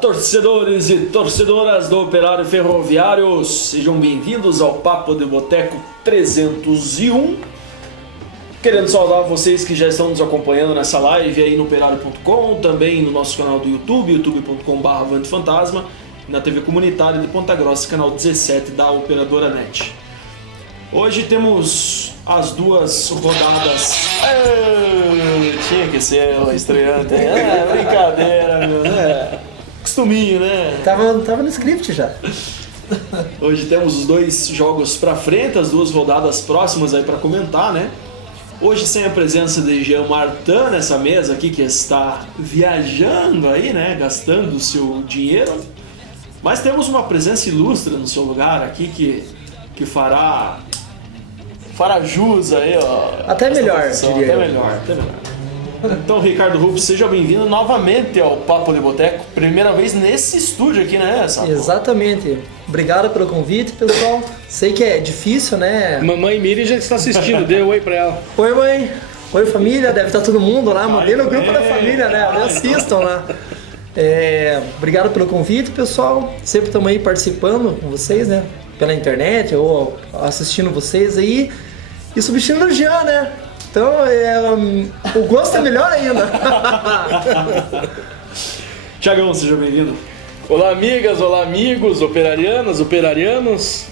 Torcedores e torcedoras do Operário Ferroviário, sejam bem-vindos ao Papo de Boteco 301. Querendo saudar vocês que já estão nos acompanhando nessa live aí no operário.com, também no nosso canal do YouTube, youtube.com/avantefantasma, e na TV Comunitária de Ponta Grossa, canal 17 da Operadora Net. Hoje temos as duas rodadas. Tinha que ser o estreante. Brincadeira, meu, né? Costuminho, né? Tava no script já. Hoje temos os dois jogos pra frente, as duas rodadas próximas aí pra comentar, né? Hoje sem a presença de Jean Martin nessa mesa aqui, que está viajando aí, né? Gastando o seu dinheiro. Mas temos uma presença ilustre no seu lugar aqui que fará jus aí, ó. Até melhor, diria até melhor. Então, Ricardo Rupp, seja bem-vindo novamente ao Papo de Boteco. Primeira vez nesse estúdio aqui, né, Sapo? Exatamente. Obrigado pelo convite, pessoal. Sei que é difícil, né? Mamãe Miri já está assistindo, dê um oi pra ela. Oi, mãe. Oi, família. Deve estar todo mundo lá. Mandei no grupo da família, né? Assistam lá. Obrigado pelo convite, pessoal. Sempre estamos aí participando com vocês, né? Pela internet ou assistindo vocês aí. E substituindo o Jean, né? Então, o gosto é melhor ainda. Tiagão, seja bem-vindo. Olá, amigas, olá, amigos, operarianas, operarianos.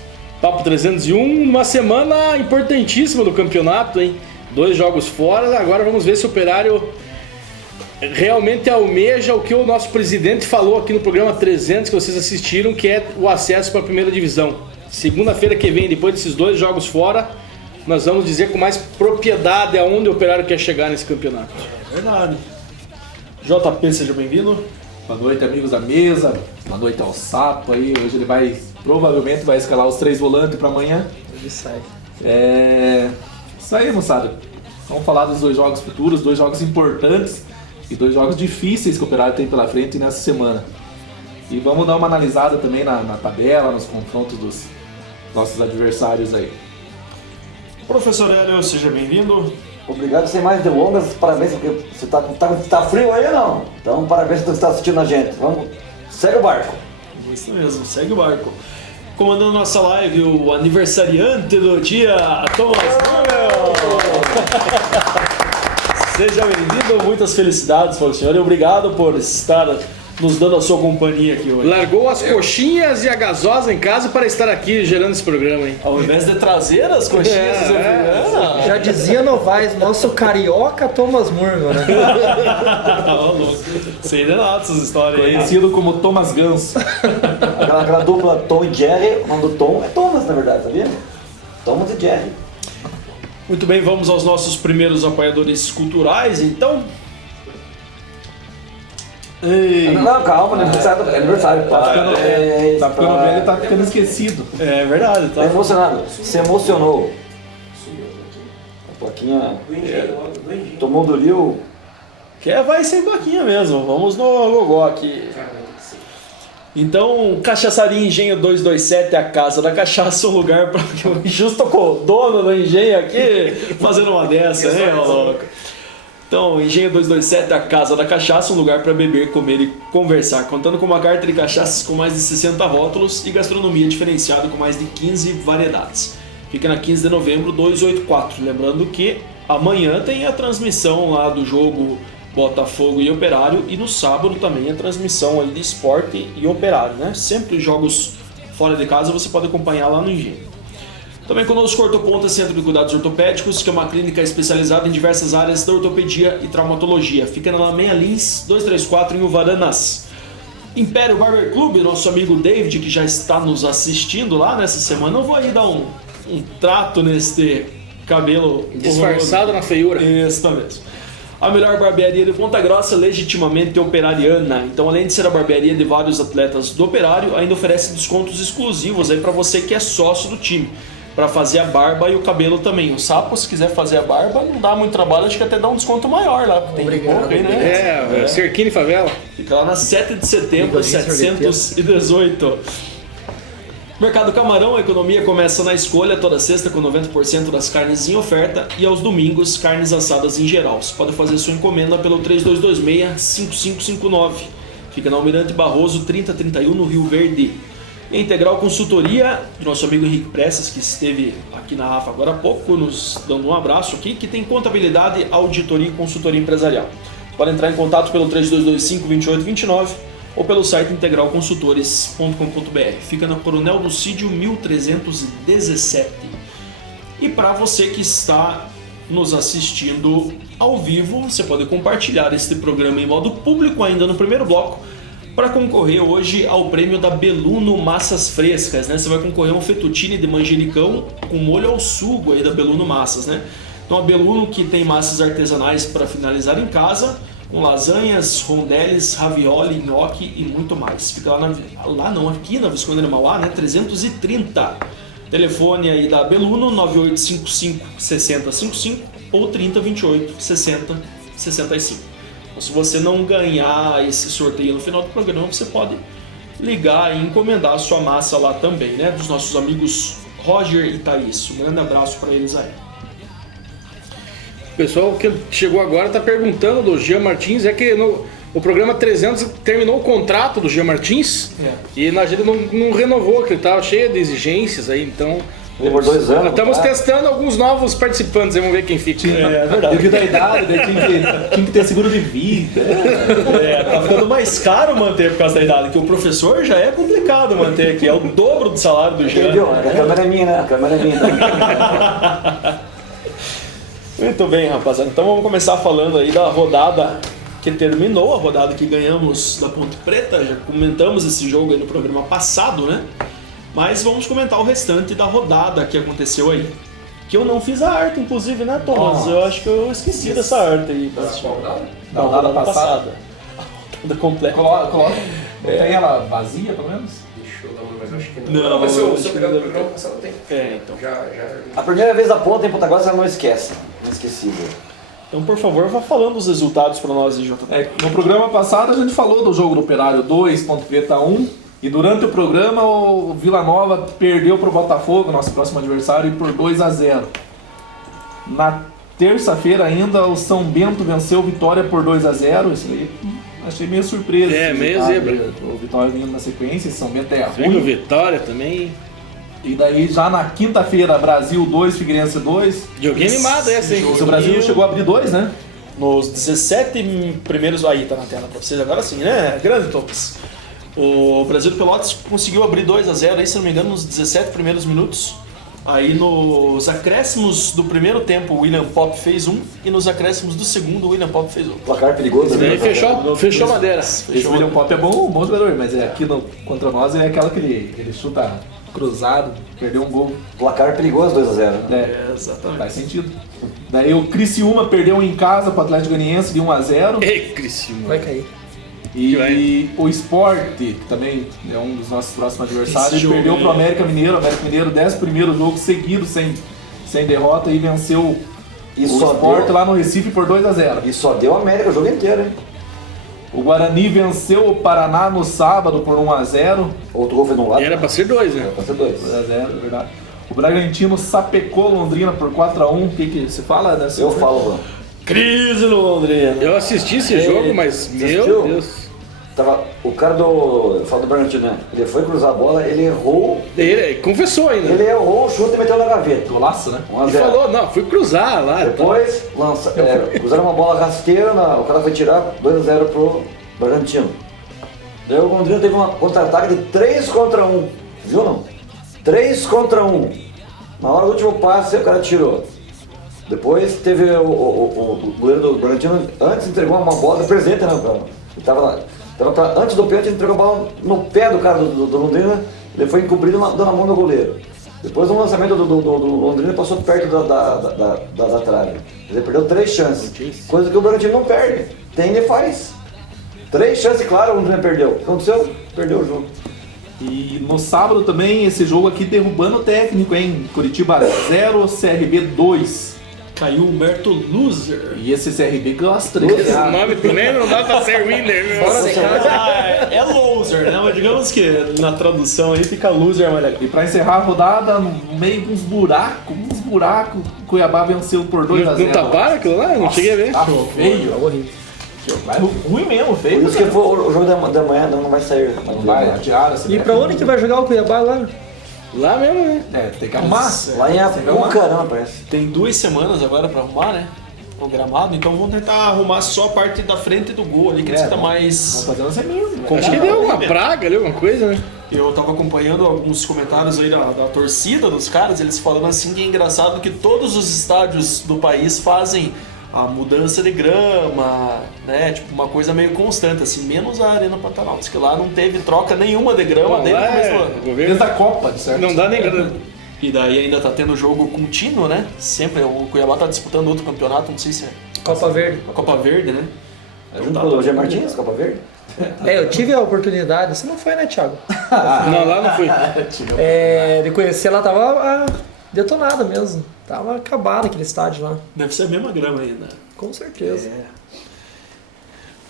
Papo 301, uma semana importantíssima do campeonato, hein? 2 jogos fora, agora vamos ver se o Operário realmente almeja o que o nosso presidente falou aqui no programa 300, que vocês assistiram, que é o acesso para a primeira divisão. Segunda-feira que vem, depois desses 2 jogos fora, nós vamos dizer com mais propriedade aonde o Operário quer chegar nesse campeonato. É verdade. JP, seja bem-vindo. Boa noite, amigos da mesa. Boa noite ao Sapo aí. Hoje ele provavelmente vai escalar os 3 volantes para amanhã. Ele sai. Isso aí, moçada. Vamos falar dos 2 jogos futuros, 2 jogos importantes e 2 jogos difíceis que o Operário tem pela frente nessa semana. E vamos dar uma analisada também na tabela, nos confrontos dos nossos adversários aí. Professor Hélio, seja bem-vindo. Obrigado, sem mais delongas, parabéns, porque você tá frio aí ou não? Então parabéns por estar assistindo a gente. Vamos, segue o barco. Isso mesmo, segue o barco. Comandando nossa live, o aniversariante do dia, Thomas Nummel. Seja bem-vindo, muitas felicidades para o senhor e obrigado por estar nos dando a sua companhia aqui hoje. Largou as coxinhas e a gasosa em casa para estar aqui gerando esse programa, hein? Ao invés de trazer as coxinhas, Já dizia Novaes, nosso carioca Thomas Murmel, né? louco. Sei de nada essas histórias aí. Conhecido como Thomas Ganso. Aquela dupla Tom e Jerry, o nome do Tom é Thomas, na verdade, sabia? Thomas e Jerry. Muito bem, vamos aos nossos primeiros apoiadores culturais, então. Não, calma, aniversário. Tá ficando velho e tá ficando esquecido. É verdade, Tá tá? emocionado, se emocionou. A plaquinha tomou do Rio. Vai sem plaquinha mesmo, vamos no gogó aqui. Então, Cachaçaria Engenho 227 é a casa da cachaça, um lugar para que o justo dono do engenho aqui fazendo uma dessa, né, louco? Então, Engenho 227 é a casa da cachaça, um lugar para beber, comer e conversar, contando com uma carta de cachaças com mais de 60 rótulos e gastronomia diferenciada com mais de 15 variedades. Fica na 15 de novembro 284, lembrando que amanhã tem a transmissão lá do jogo Botafogo e Operário, e no sábado também a transmissão aí de Esporte e Operário, né? Sempre jogos fora de casa você pode acompanhar lá no Engenho. Também conosco Ortoponta Centro de Cuidados Ortopédicos, que é uma clínica especializada em diversas áreas da ortopedia e traumatologia. Fica na Lameia Lins 234 em Uvaranas. Império Barber Club, nosso amigo David, que já está nos assistindo lá nessa semana. Eu vou aí dar um trato neste cabelo Disfarçado na feiura. Isso mesmo. A melhor barbearia de Ponta Grossa, legitimamente operariana. Então, além de ser a barbearia de vários atletas do Operário, ainda oferece descontos exclusivos aí para você que é sócio do time. para fazer a barba e o cabelo também. O Sapo, se quiser fazer a barba, não dá muito trabalho, acho que até dá um desconto maior lá. Tem Obrigado. né? Cerquinho e Favela. Fica lá na 7 de setembro, Igualzinho 718. Mercado Camarão, a economia começa na escolha, toda sexta com 90% das carnes em oferta e aos domingos, carnes assadas em geral. Você pode fazer sua encomenda pelo 3226-5559. Fica na Almirante Barroso 3031, no Rio Verde. E Integral Consultoria, de nosso amigo Henrique Pressas, que esteve aqui na AFA agora há pouco, nos dando um abraço aqui, que tem contabilidade, auditoria e consultoria empresarial. Pode entrar em contato pelo 3225-2829 ou pelo site integralconsultores.com.br. Fica na Coronel Lucídio 1317. E para você que está nos assistindo ao vivo, você pode compartilhar este programa em modo público ainda no primeiro bloco para concorrer hoje ao prêmio da Beluno Massas Frescas, né? Você vai concorrer a um fettuccine de manjericão com molho ao sugo aí da Beluno Massas, né? Então a Beluno, que tem massas artesanais para finalizar em casa, com lasanhas, rondeles, ravioli, nhoque e muito mais. Fica aqui na Visconde de Mauá, né? 330. Telefone aí da Beluno, 9855-6055 ou 3028-6065. Então, se você não ganhar esse sorteio no final do programa, você pode ligar e encomendar a sua massa lá também, né? Dos nossos amigos Roger e Thaís. Um grande abraço para eles aí. O pessoal que chegou agora está perguntando do Jean Martins, o programa 300 terminou o contrato do Jean Martins e a gente não renovou, que ele estava cheio de exigências aí, então... Por 2 anos. Estamos testando alguns novos participantes, vamos ver quem fica. É verdade. Devido à idade, tinha que ter seguro de vida. Tá ficando mais caro manter por causa da idade, que o professor já é complicado manter aqui, é o dobro do salário do Jean. Entendeu? A câmera é minha, né? A câmera é minha. Muito bem, rapaziada. Então vamos começar falando aí da rodada que terminou, a rodada que ganhamos da Ponte Preta. Já comentamos esse jogo aí no programa passado, né? Mas vamos comentar o restante da rodada que aconteceu aí. Que eu não fiz a arte, inclusive, né, Thomas? Eu acho que eu esqueci dessa arte aí. Da rodada passada. A rodada completa. Coloca. Tem ela vazia, pelo menos? Deixa eu dar uma, mas eu acho que não. Não, mas se eu eu acho que pegar não do programa passado tem. Então. Já. A primeira vez da ponta em Ponta Grossa, ela não esquece. Inesquecível. Então, por favor, vá falando os resultados para nós, JP. No programa passado a gente falou do jogo do Operário 2, Ponte Preta 1. E durante o programa o Vila Nova perdeu para o Botafogo, nosso próximo adversário, por 2-0. Na terça-feira ainda o São Bento venceu o Vitória por 2-0. Isso aí achei meio surpresa. Meio zebra. O Vitória vindo na sequência, São Bento é Vem o ruim. Vitória também. E daí já na quinta-feira, Brasil 2, Figueirense 2. Joguinho animado esse, hein? O Brasil chegou a abrir 2, né? Nos 17 primeiros... Aí, tá na tela pra vocês agora sim, né? Grande, Thomas. O Brasil de Pelotas conseguiu abrir 2-0 aí, se não me engano, nos 17 primeiros minutos. Aí nos acréscimos do primeiro tempo, o William Pop fez 1. E nos acréscimos do segundo, o William Pop fez 1. Placar perigoso, E né? aí fechou a madeira. Esse William Pop é bom jogador, mas aqui contra nós é aquela que ele chuta cruzado, perdeu um gol. Placar perigoso, 2-0. Né? Exatamente. Faz sentido. Daí o Criciúma perdeu em casa para o Atlético Goianiense de 1-0. Ei, Criciúma. Vai cair. E o Sport, que também é um dos nossos próximos adversários, perdeu para o América Mineiro. O América Mineiro, 10 primeiros jogos seguidos sem derrota e venceu o Sport lá no Recife por 2-0. E só deu América o jogo inteiro, hein? O Guarani venceu o Paraná no sábado por 1-0. Outro gol foi no lado. Era pra ser 2, né? Era pra ser 2. 2-0, é verdade. O Bragantino sapecou Londrina por 4-1. O que você fala dessa? Eu falo, Bruno. Crise no Londrina. Eu assisti esse jogo, mas meu assistiu? Deus. O cara do Bragantino, né? Ele foi cruzar a bola, ele errou. Ele confessou ainda. Ele errou o chute e meteu na gaveta. Golaço, né? 1-0. Ele falou, não, fui cruzar lá. Depois, cruzaram uma bola rasteira, o cara foi tirar 2-0 pro Bragantino. Daí o Londrina teve um contra-ataque de 3 contra 1. Viu não? 3 contra 1. Na hora do último passe, o cara tirou. Depois teve o goleiro do Bragantino, antes entregou uma bola de presente, né, cara? Ele tava antes do pênalti, ele entregou a bola no pé do cara do Londrina, ele foi encobrido dando a mão no goleiro. Depois do lançamento do Londrina, passou perto da trave. Ele perdeu 3 chances, coisa que o Bragantino não perde. Tem e faz. 3 chances, claro, o Londrina perdeu. O que aconteceu? Perdeu o jogo. E no sábado também, esse jogo aqui derrubando o técnico, hein? Curitiba 0, CRB 2. Caiu o Humberto Loser. E esse CRB gosta de Esse ganhar. nome também não dá pra ser winner, meu. Fora de casa. É loser, né? Mas digamos que na tradução aí fica loser mais legal. E pra encerrar a rodada, no meio de uns buracos, o Cuiabá venceu por 2-0. Não taparam aquilo lá? Eu não cheguei a ver. Tá feio. Horrível. Vai ruim mesmo, feio. Por isso que o jogo da manhã não vai sair. Não vai, adiaram. assim, E né? pra onde que vai jogar o Cuiabá agora? Lá mesmo, né? É, tem que arrumar. Lá em Apucarana, parece. Tem 2 semanas agora pra arrumar, né? O gramado, então vamos tentar arrumar só a parte da frente do gol ali, que tá Vamos mais. fazer assim mesmo. Acho que deu alguma praga ali, alguma coisa, né? Eu tava acompanhando alguns comentários aí da torcida dos caras, eles falando assim que é engraçado que todos os estádios do país fazem a mudança de grama, né? Tipo, uma coisa meio constante, assim, menos a Arena Pantanal. Diz que lá não teve troca nenhuma de grama Bom, desde o lá começo do é ano. Desde governo. a Copa, de certo? Não dá nem pra... E daí ainda tá tendo jogo contínuo, né? Sempre o Cuiabá tá disputando outro campeonato, não sei se é Copa Verde. a Copa Verde, né? Junto com o Roger Martins, Copa Verde. Eu tive a oportunidade, você não foi, né, Thiago? Não, lá não fui. De conhecer lá, tava detonada mesmo. Tava acabado aquele estádio lá. Deve ser a mesma grama ainda. Com certeza.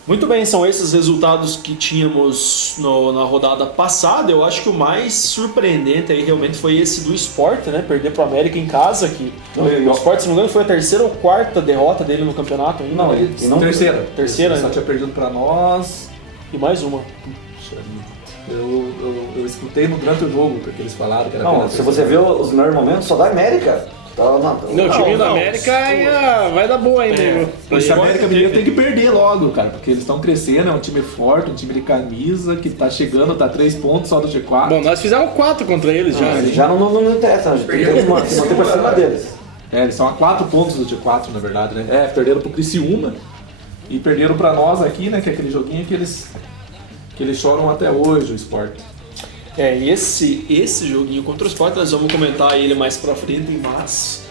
Muito bem, são esses resultados que tínhamos na rodada passada. Eu acho que o mais surpreendente aí realmente foi esse do Sport, né? Perder pro América em casa, que o Sport, se não me engano, foi a 3ª ou 4ª derrota dele no campeonato ainda. Não, né? e não Terceira. Terceira, Só né? tinha perdido pra nós. E mais uma. Eu escutei durante o jogo que eles falaram que era Não, pela se você ver os melhores momentos, só da América. Tá Não, o time do não, América vai dar boa ainda. viu? Esse América Mineiro tem que perder logo, cara, porque eles estão crescendo, é um time forte, um time de camisa, que tá chegando, tá 3 pontos só do G4. Bom, nós fizemos 4 contra eles já. Eles já não interessa, a gente tem que manter por cima deles. É, eles são a 4 pontos do G4, na verdade, né? É, perderam pro Criciúma e perderam pra nós aqui, né, que é aquele joguinho que eles choram até hoje, o Sport. E esse joguinho contra o Sport, nós vamos comentar ele mais pra frente, mas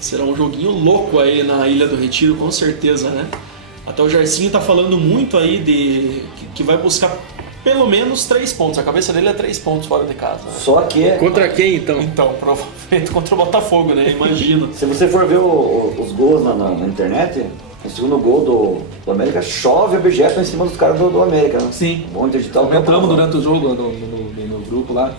será um joguinho louco aí na Ilha do Retiro, com certeza, né? Até o Jarcinho tá falando muito aí de que vai buscar pelo menos 3 pontos. A cabeça dele é 3 pontos fora de casa. Né? Só que, Contra quem, então? Então, provavelmente contra o Botafogo, né? Imagina. se você for ver os gols na internet, o segundo gol do América chove objeto em cima dos caras do América, né? Sim. Bom digital. Comentamos durante o jogo no grupo lá.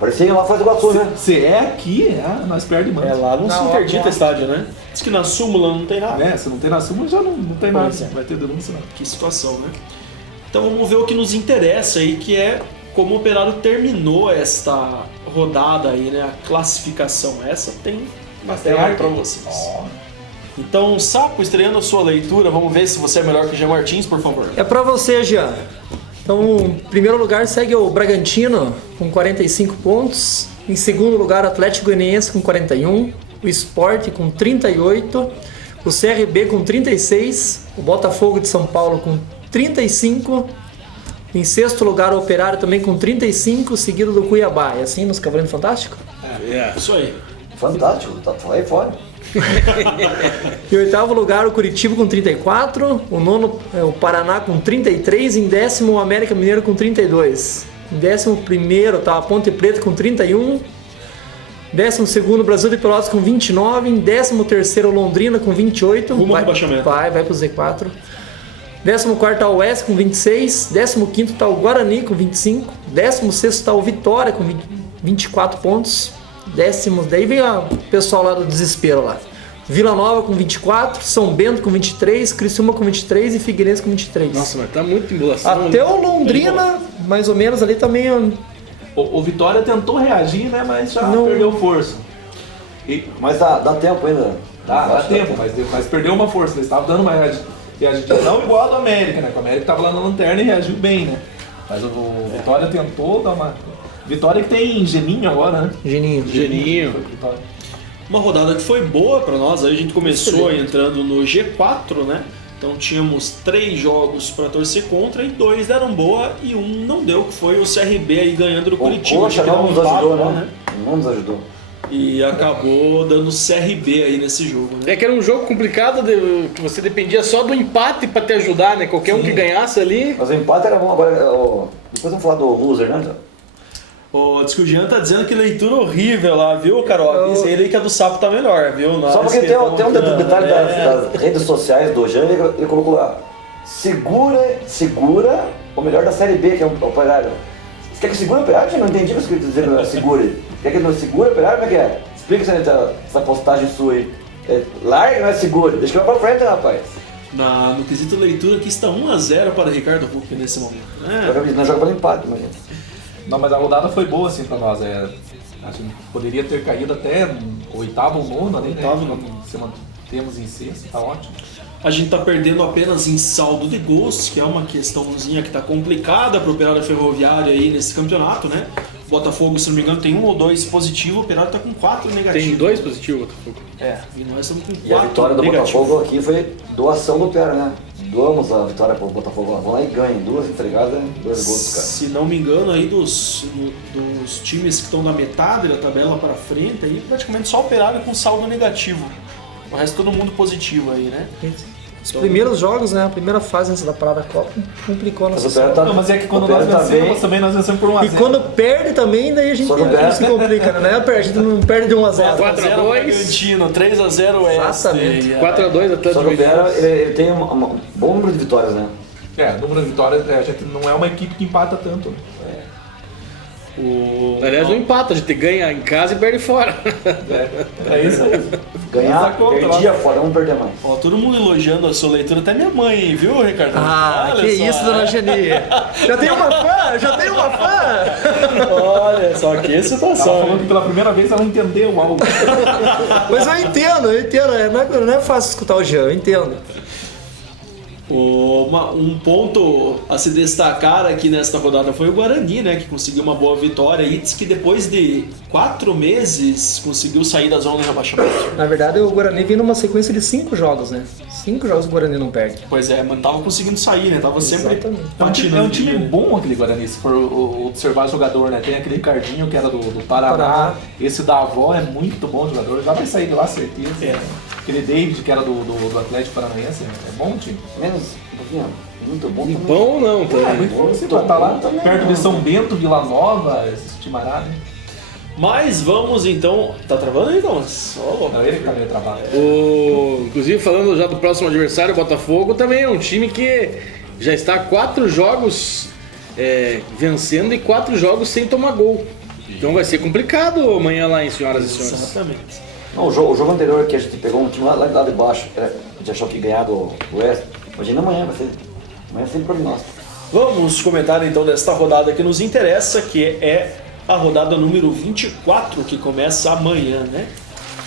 Parecia lá Foz do Iguaçu, né? Se é aqui, nós perdemos É, mais. lá não se Não, interdita ó. estádio, né? Diz que na súmula não tem nada. Né? Se não tem na súmula, já não tem nada. Pois é. Vai ter denúncia, não. Que situação, né? Então vamos ver o que nos interessa aí, que é como o Operário terminou esta rodada aí, né? A classificação. Essa tem material para vocês. Então, Sapo, estreando a sua leitura, vamos ver se você é melhor que o Jean Martins, por favor. É pra você, Jean. Então, em primeiro lugar segue o Bragantino com 45 pontos. Em segundo lugar, o Atlético Goianiense com 41. O Sport com 38. O CRB com 36. O Botafogo de São Paulo com 35. Em sexto lugar, o Operário também com 35, seguido do Cuiabá. É assim nos Cavaleiros Fantástico? Isso aí. Fantástico, tá aí fora. Em oitavo lugar, o Curitiba com 34. O nono é o Paraná com 33. Em décimo, o América Mineiro com 32. Em décimo primeiro, tá a Ponte Preta com 31. Décimo segundo, Brasil de Pelotas com 29. Em décimo terceiro, Londrina com 28. Rumo ao rebaixamento. Vai pro Z4. 14º tá o Oeste com 26. 15º tá o Guarani com 25. 16º tá o Vitória com 24 pontos. Daí vem o pessoal lá do desespero lá. Vila Nova com 24, São Bento com 23, Criciúma com 23 e Figueirense com 23. Nossa, mas tá muito embolação. Até o Londrina, mais ou menos, ali também. O Vitória tentou reagir, né? Mas já Não. perdeu força. Mas dá tempo ainda. Dá tempo, mas perdeu uma força. Eles estavam dando uma reagidinha, não igual a do América, né? Que o América tava lá na lanterna e reagiu bem, né? Mas o Vitória tentou dar uma... Vitória que tem Geninho agora, né? Geninho. Geninho. Foi pro Vitória. Uma rodada que foi boa para nós, aí a gente começou entrando no G4, né? Então tínhamos 3 jogos para torcer contra e 2 deram boa e um não deu, que foi o CRB aí ganhando do O Curitiba. Coxa que deu não um nos ajudou, empate, né? Não nos ajudou. E acabou dando CRB aí nesse jogo, né? É que era um jogo complicado, que você dependia só do empate pra te ajudar, né? Qualquer um que ganhasse ali. Mas o empate era bom agora. Depois vamos falar do loser, né? Diz que o Jean tá dizendo que leitura horrível lá, viu, Carol? Diz ele que a do Sapo tá melhor, viu? Só porque tem um detalhe das redes sociais do Jean, ele colocou lá. Segura o melhor da Série B, que é o Operário. Você quer que segure o Operário? Eu não entendi o que você quer dizer segure. Quer que não segure o Operário? Como é que é? Explica essa postagem sua aí. Larga, não é segure. Deixa que vai pra frente, rapaz. No quesito leitura aqui está 1-0 para Ricardo Huck nesse momento. Não joga para empate, imagina. Não, mas a rodada foi boa assim pra nós. A gente poderia ter caído até o oitavo ou nono ali, né? Se mantemos em sexto, tá ótimo. A gente tá perdendo apenas em saldo de gols, que é uma questãozinha que tá complicada pro Operário Ferroviário aí nesse campeonato, né? O Botafogo, se não me engano, tem 1 ou 2 positivo, o Operário tá com 4 negativos. Tem 2 positivos, Botafogo. E nós estamos com 4 E a vitória do negativos. Botafogo aqui foi doação do Operário, né? Doamos a vitória pro Botafogo. Vão lá e ganhem. 2 entregadas, 2 gols dos caras. Se não me engano, aí dos times que estão na metade da tabela para frente, aí praticamente só o Operário com saldo negativo. O resto todo mundo positivo aí, né? Os primeiros jogos, né? A primeira fase antes da parada da Copa complicou a Mas o nossa Operário tá... Não, mas é que quando o Operário nós tá vencemos, bem. também nós vencemos por 1 a 0. E quando perde também, daí a gente Só não perde. se complica, né? A gente não perde de 1 a 0. 4 a 2. Bragantino, 3-0 Oeste. Exatamente. 4 a 2 até Só que o Operário ele tem um bom número de vitórias, né? Número de vitórias, a gente não é uma equipe que empata tanto. Aliás, não empata, a gente ganha em casa e perde fora. É isso aí. Ganhar, Essa conta, perdia fora, vamos perder mais. Ó, todo mundo elogiando a sua leitura, até minha mãe, viu, Ricardo? Ah, Olha que só. isso, dona Geni. Já tem uma fã? Já tem uma fã? Olha só, que Ela situação. falou que pela primeira vez ela entendeu algo. Mas eu entendo. Não é fácil escutar o Jean, eu entendo. Um ponto a se destacar aqui nesta rodada foi o Guarani, né? Que conseguiu uma boa vitória e diz que depois de 4 meses conseguiu sair da zona de rebaixamento. Na verdade, o Guarani vem numa sequência de 5 jogos, né? 5 jogos o Guarani não perde. Pois é, mas tava conseguindo sair, né? Tava sempre Exatamente. patinando. É um time de- bom aquele Guarani, se for observar jogador, né? Tem aquele Ricardinho que era do Paraná. Paraná. Esse da Avó é muito bom jogador, já vai sair de lá, certeza. É. Aquele David que era do Atlético Paranaense, é bom time. Menos um pouquinho, muito bom. Em também. bom não, É, também. muito bom. Você Muito tá lá bom também, perto né? de São Bento, Vila Nova, esse timarada. Mas vamos então. Tá travando aí, Thomas? Ó, É ele que tá meio travado. Inclusive, falando já do próximo adversário, o Botafogo também é um time que já está 4 jogos vencendo e 4 jogos sem tomar gol. Então vai ser complicado amanhã lá em Senhoras e Senhores. exatamente. Não, o jogo anterior que a gente pegou um time lá de baixo, a gente achou que ia ganhar do Oeste. Imagina amanhã, amanhã é sempre prognóstico. Vamos comentar então desta rodada que nos interessa, que é a rodada número 24, que começa amanhã, né?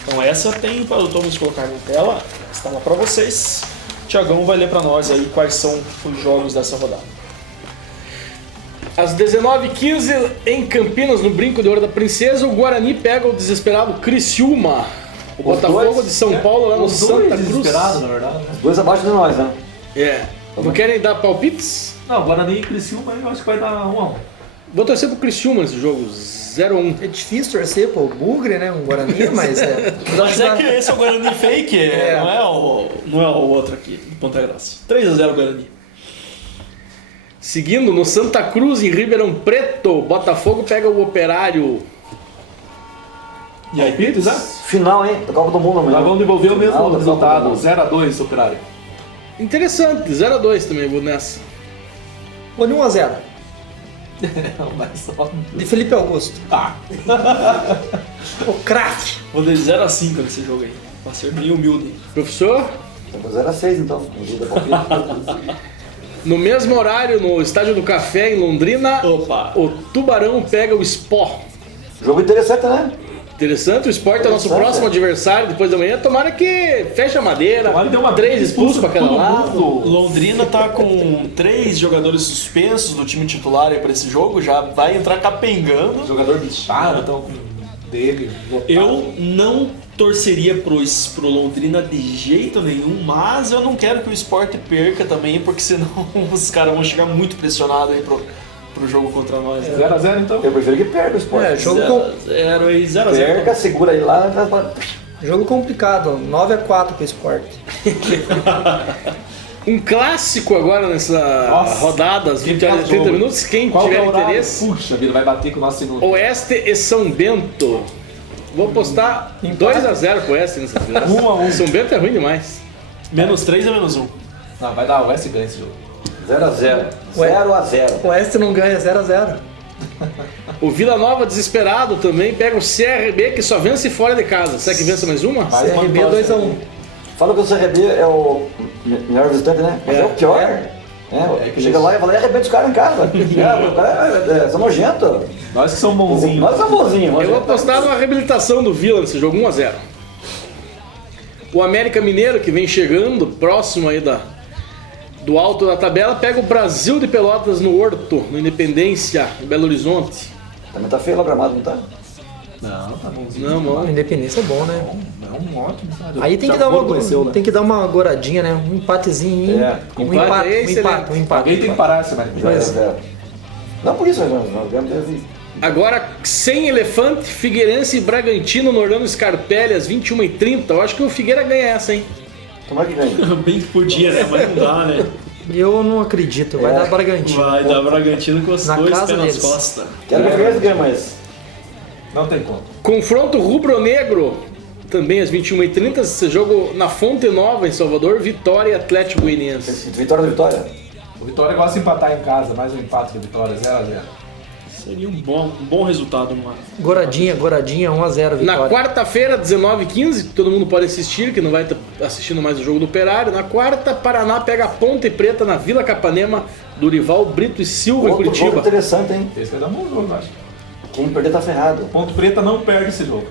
Então essa tem para o Thomas colocar na tela, está lá para vocês. Tiagão vai ler para nós aí quais são os jogos dessa rodada. Às 19h15, em Campinas, no Brinco de Ouro da Princesa, o Guarani pega o desesperado Criciúma. O Os Botafogo dois, de São Paulo lá no Os dois Santa Cruz. desesperados, na verdade. Né? Os dois abaixo de nós, né? Não querem dar palpites? Não, Guarani e Criciúma eu acho que vai dar 1 a 1. Vou torcer pro Criciúma nesse jogo, 0-1. É difícil torcer pro Bugre, né? Um Guarani, mas Mas é que esse é o Guarani fake, não é o outro aqui, Ponta Grossa. 3-0 Guarani. Seguindo, no Santa Cruz, em Ribeirão Preto, o Botafogo pega o Operário. E aí, Palpites, né? Final, hein? Da Copa do Mundo amanhã. Nós vamos devolver o mesmo Final da resultado, Copa do Mundo. 0 a 2 Operário. Interessante, 0-2 também, vou nessa. Vou de 1 a 0. Mas só... De Felipe Augusto. Ah, O craque. Vou dar 0-5 nesse jogo aí, pra ser bem humilde. Professor, 0-6 então. Ajuda palpite. no mesmo horário, no Estádio do Café, em Londrina, Opa! o Tubarão pega o Sport. Jogo interessante, né? Interessante, o Sport é o nosso Interessante, próximo adversário depois da manhã. Tomara que feche a madeira, Tomara que dê uma 3 expulsos pra cada todo lado. mundo. Londrina tá com 3 jogadores suspensos do time titular aí pra esse jogo, já vai entrar capengando. Jogador bichado, então com dele. lotado. Eu não torceria pro Londrina de jeito nenhum, mas eu não quero que o Sport perca também, porque senão os caras vão chegar muito pressionados aí pro jogo contra nós. 0 a 0 então. Eu prefiro que perca o Sport. Jogo 0 aí, 0-0. Perca, segura aí lá. Jogo complicado, 9 a 4 pro Sport. Um clássico agora nessa Nossa, rodada, às 20 horas e 30 jogo. minutos. Quem Qual que é tiver o horário? interesse, Puxa vida, vai bater com o nosso segundo. Oeste e São Bento. Vou apostar 2-0 pro Oeste nessa final. 1-1. São Bento é ruim demais. Menos 3 ou menos 1? Não, vai dar o West ganha esse jogo. 0x0. Ué. 0x0. O Oeste não ganha 0x0. O Vila Nova, desesperado, também pega o CRB, que só vence fora de casa. Será que vence mais uma? Mais uma CRB vitória. 2x1. Fala que o CRB é o melhor visitante, né? Mas é o pior. que Chega isso. lá e fala, arrebenta os caras em casa. O cara são nojentos. Nós que somos bonzinhos. Nós somos bonzinhos. Eu vou apostar numa reabilitação do Vila nesse jogo, 1-0. O América Mineiro, que vem chegando, próximo aí do alto da tabela, pega o Brasil de Pelotas no Horto, no Independência, em Belo Horizonte. Também tá feio lá o gramado, não tá? Não, tá bonzinho. Não, A mano. Independência é bom, né? É um ótimo, sabe? Aí tem Já que, dar foram conhecer o- tem que dar uma goradinha, né? Um empatezinho. É, Um empate empate, é um empate, um empate. Alguém tem que parar essa América. 0x0. Não por isso, nós ganhamos desde... Agora, sem Elefante, Figueirense e Bragantino no Orlando Scarpelli às 21h30. Eu acho que o Figueira ganha essa, hein? Tomara que ganhe. Bem que podia, né? Mas não dá, né? Eu não acredito. Vai dar Bragantino. Vai dar Bragantino com os Na 2 casa pés nas deles. costas. Quero que o Figueirense ganhe, mas... Não tem como. Confronto rubro-negro, também às 21h30. Esse jogo na Fonte Nova, em Salvador. Vitória e Atlético Goianiense. Vitória da Vitória? O Vitória gosta de empatar em casa, mais um empate que a Vitória, 0x0. Seria um bom resultado, mano. Goradinha, 1x0 Na Vitória. quarta-feira, 19h15, todo mundo pode assistir, que não vai estar assistindo mais o jogo do Operário. Na quarta, Paraná pega a Ponte Preta na Vila Capanema, Dorival Brito e Silva, em Outro jogo Curitiba. interessante, hein? Esse vai dar um bom jogo, eu acho. Quem perder tá ferrado. Ponto Preta não perde esse jogo.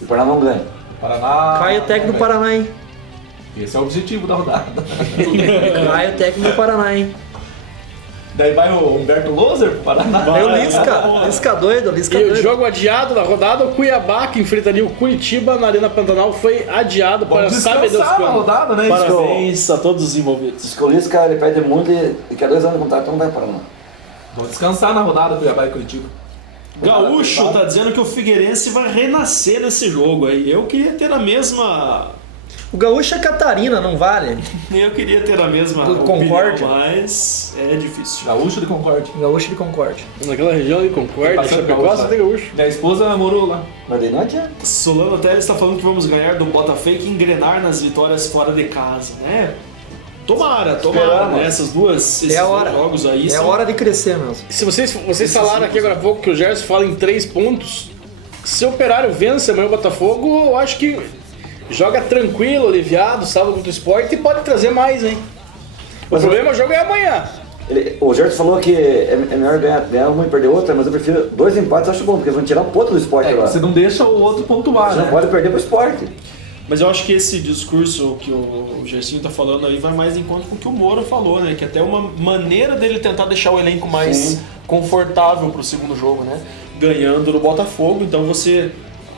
O Paraná não ganha. Paraná. Cai o técnico do Paraná, hein? Esse é o objetivo da rodada. Cai o técnico do Paraná, hein? Daí vai o Humberto Loser pro Paraná. Aí o Lisca. Lisca doido, Lisca E o doido. jogo adiado da rodada, o Cuiabá, que enfrentaria o Curitiba na Arena Pantanal, foi adiado para Vamos sabe Deus descansar na quando. rodada, né? Parabéns a todos os envolvidos. Diz que o Lisca ele perde muito e quer 2 anos de contrato, então não vai parar não. Vamos descansar na rodada do Cuiabá e Curitiba. Gaúcho tá dizendo que o Figueirense vai renascer nesse jogo aí. Eu queria ter a mesma. O Gaúcho é Catarina, não vale? Eu queria ter a mesma Do opinião, Concórdia. mas é difícil. Gaúcho de Concórdia. Gaúcho de Concórdia. Naquela região de Concórdia, Bastante Chapecó, gaúcho, só tem gaúcho. Minha esposa morou lá. Mas de noite é? Solano até está falando que vamos ganhar do Botafogo e engrenar nas vitórias fora de casa, né? Tomara, Esperamos. né? Esses dois jogos aí É são... hora de crescer mesmo. Se vocês falaram aqui agora há pouco que o Gerson fala em 3 pontos, se o Operário vence amanhã o Botafogo, eu acho que joga tranquilo, aliviado, sábado contra o Sport e pode trazer mais, hein? O problema é o jogo é amanhã. O Gerson falou que é melhor ganhar uma e perder outra, mas eu prefiro 2 empates, eu acho bom, porque vão tirar um ponto do esporte agora. Você não deixa o outro pontuar, Você não né? pode perder pro esporte. Mas eu acho que esse discurso que o Gersinho tá falando aí vai mais em conta com o que o Moura falou, né? Que até uma maneira dele tentar deixar o elenco mais confortável pro segundo jogo, né? Ganhando no Botafogo, então você...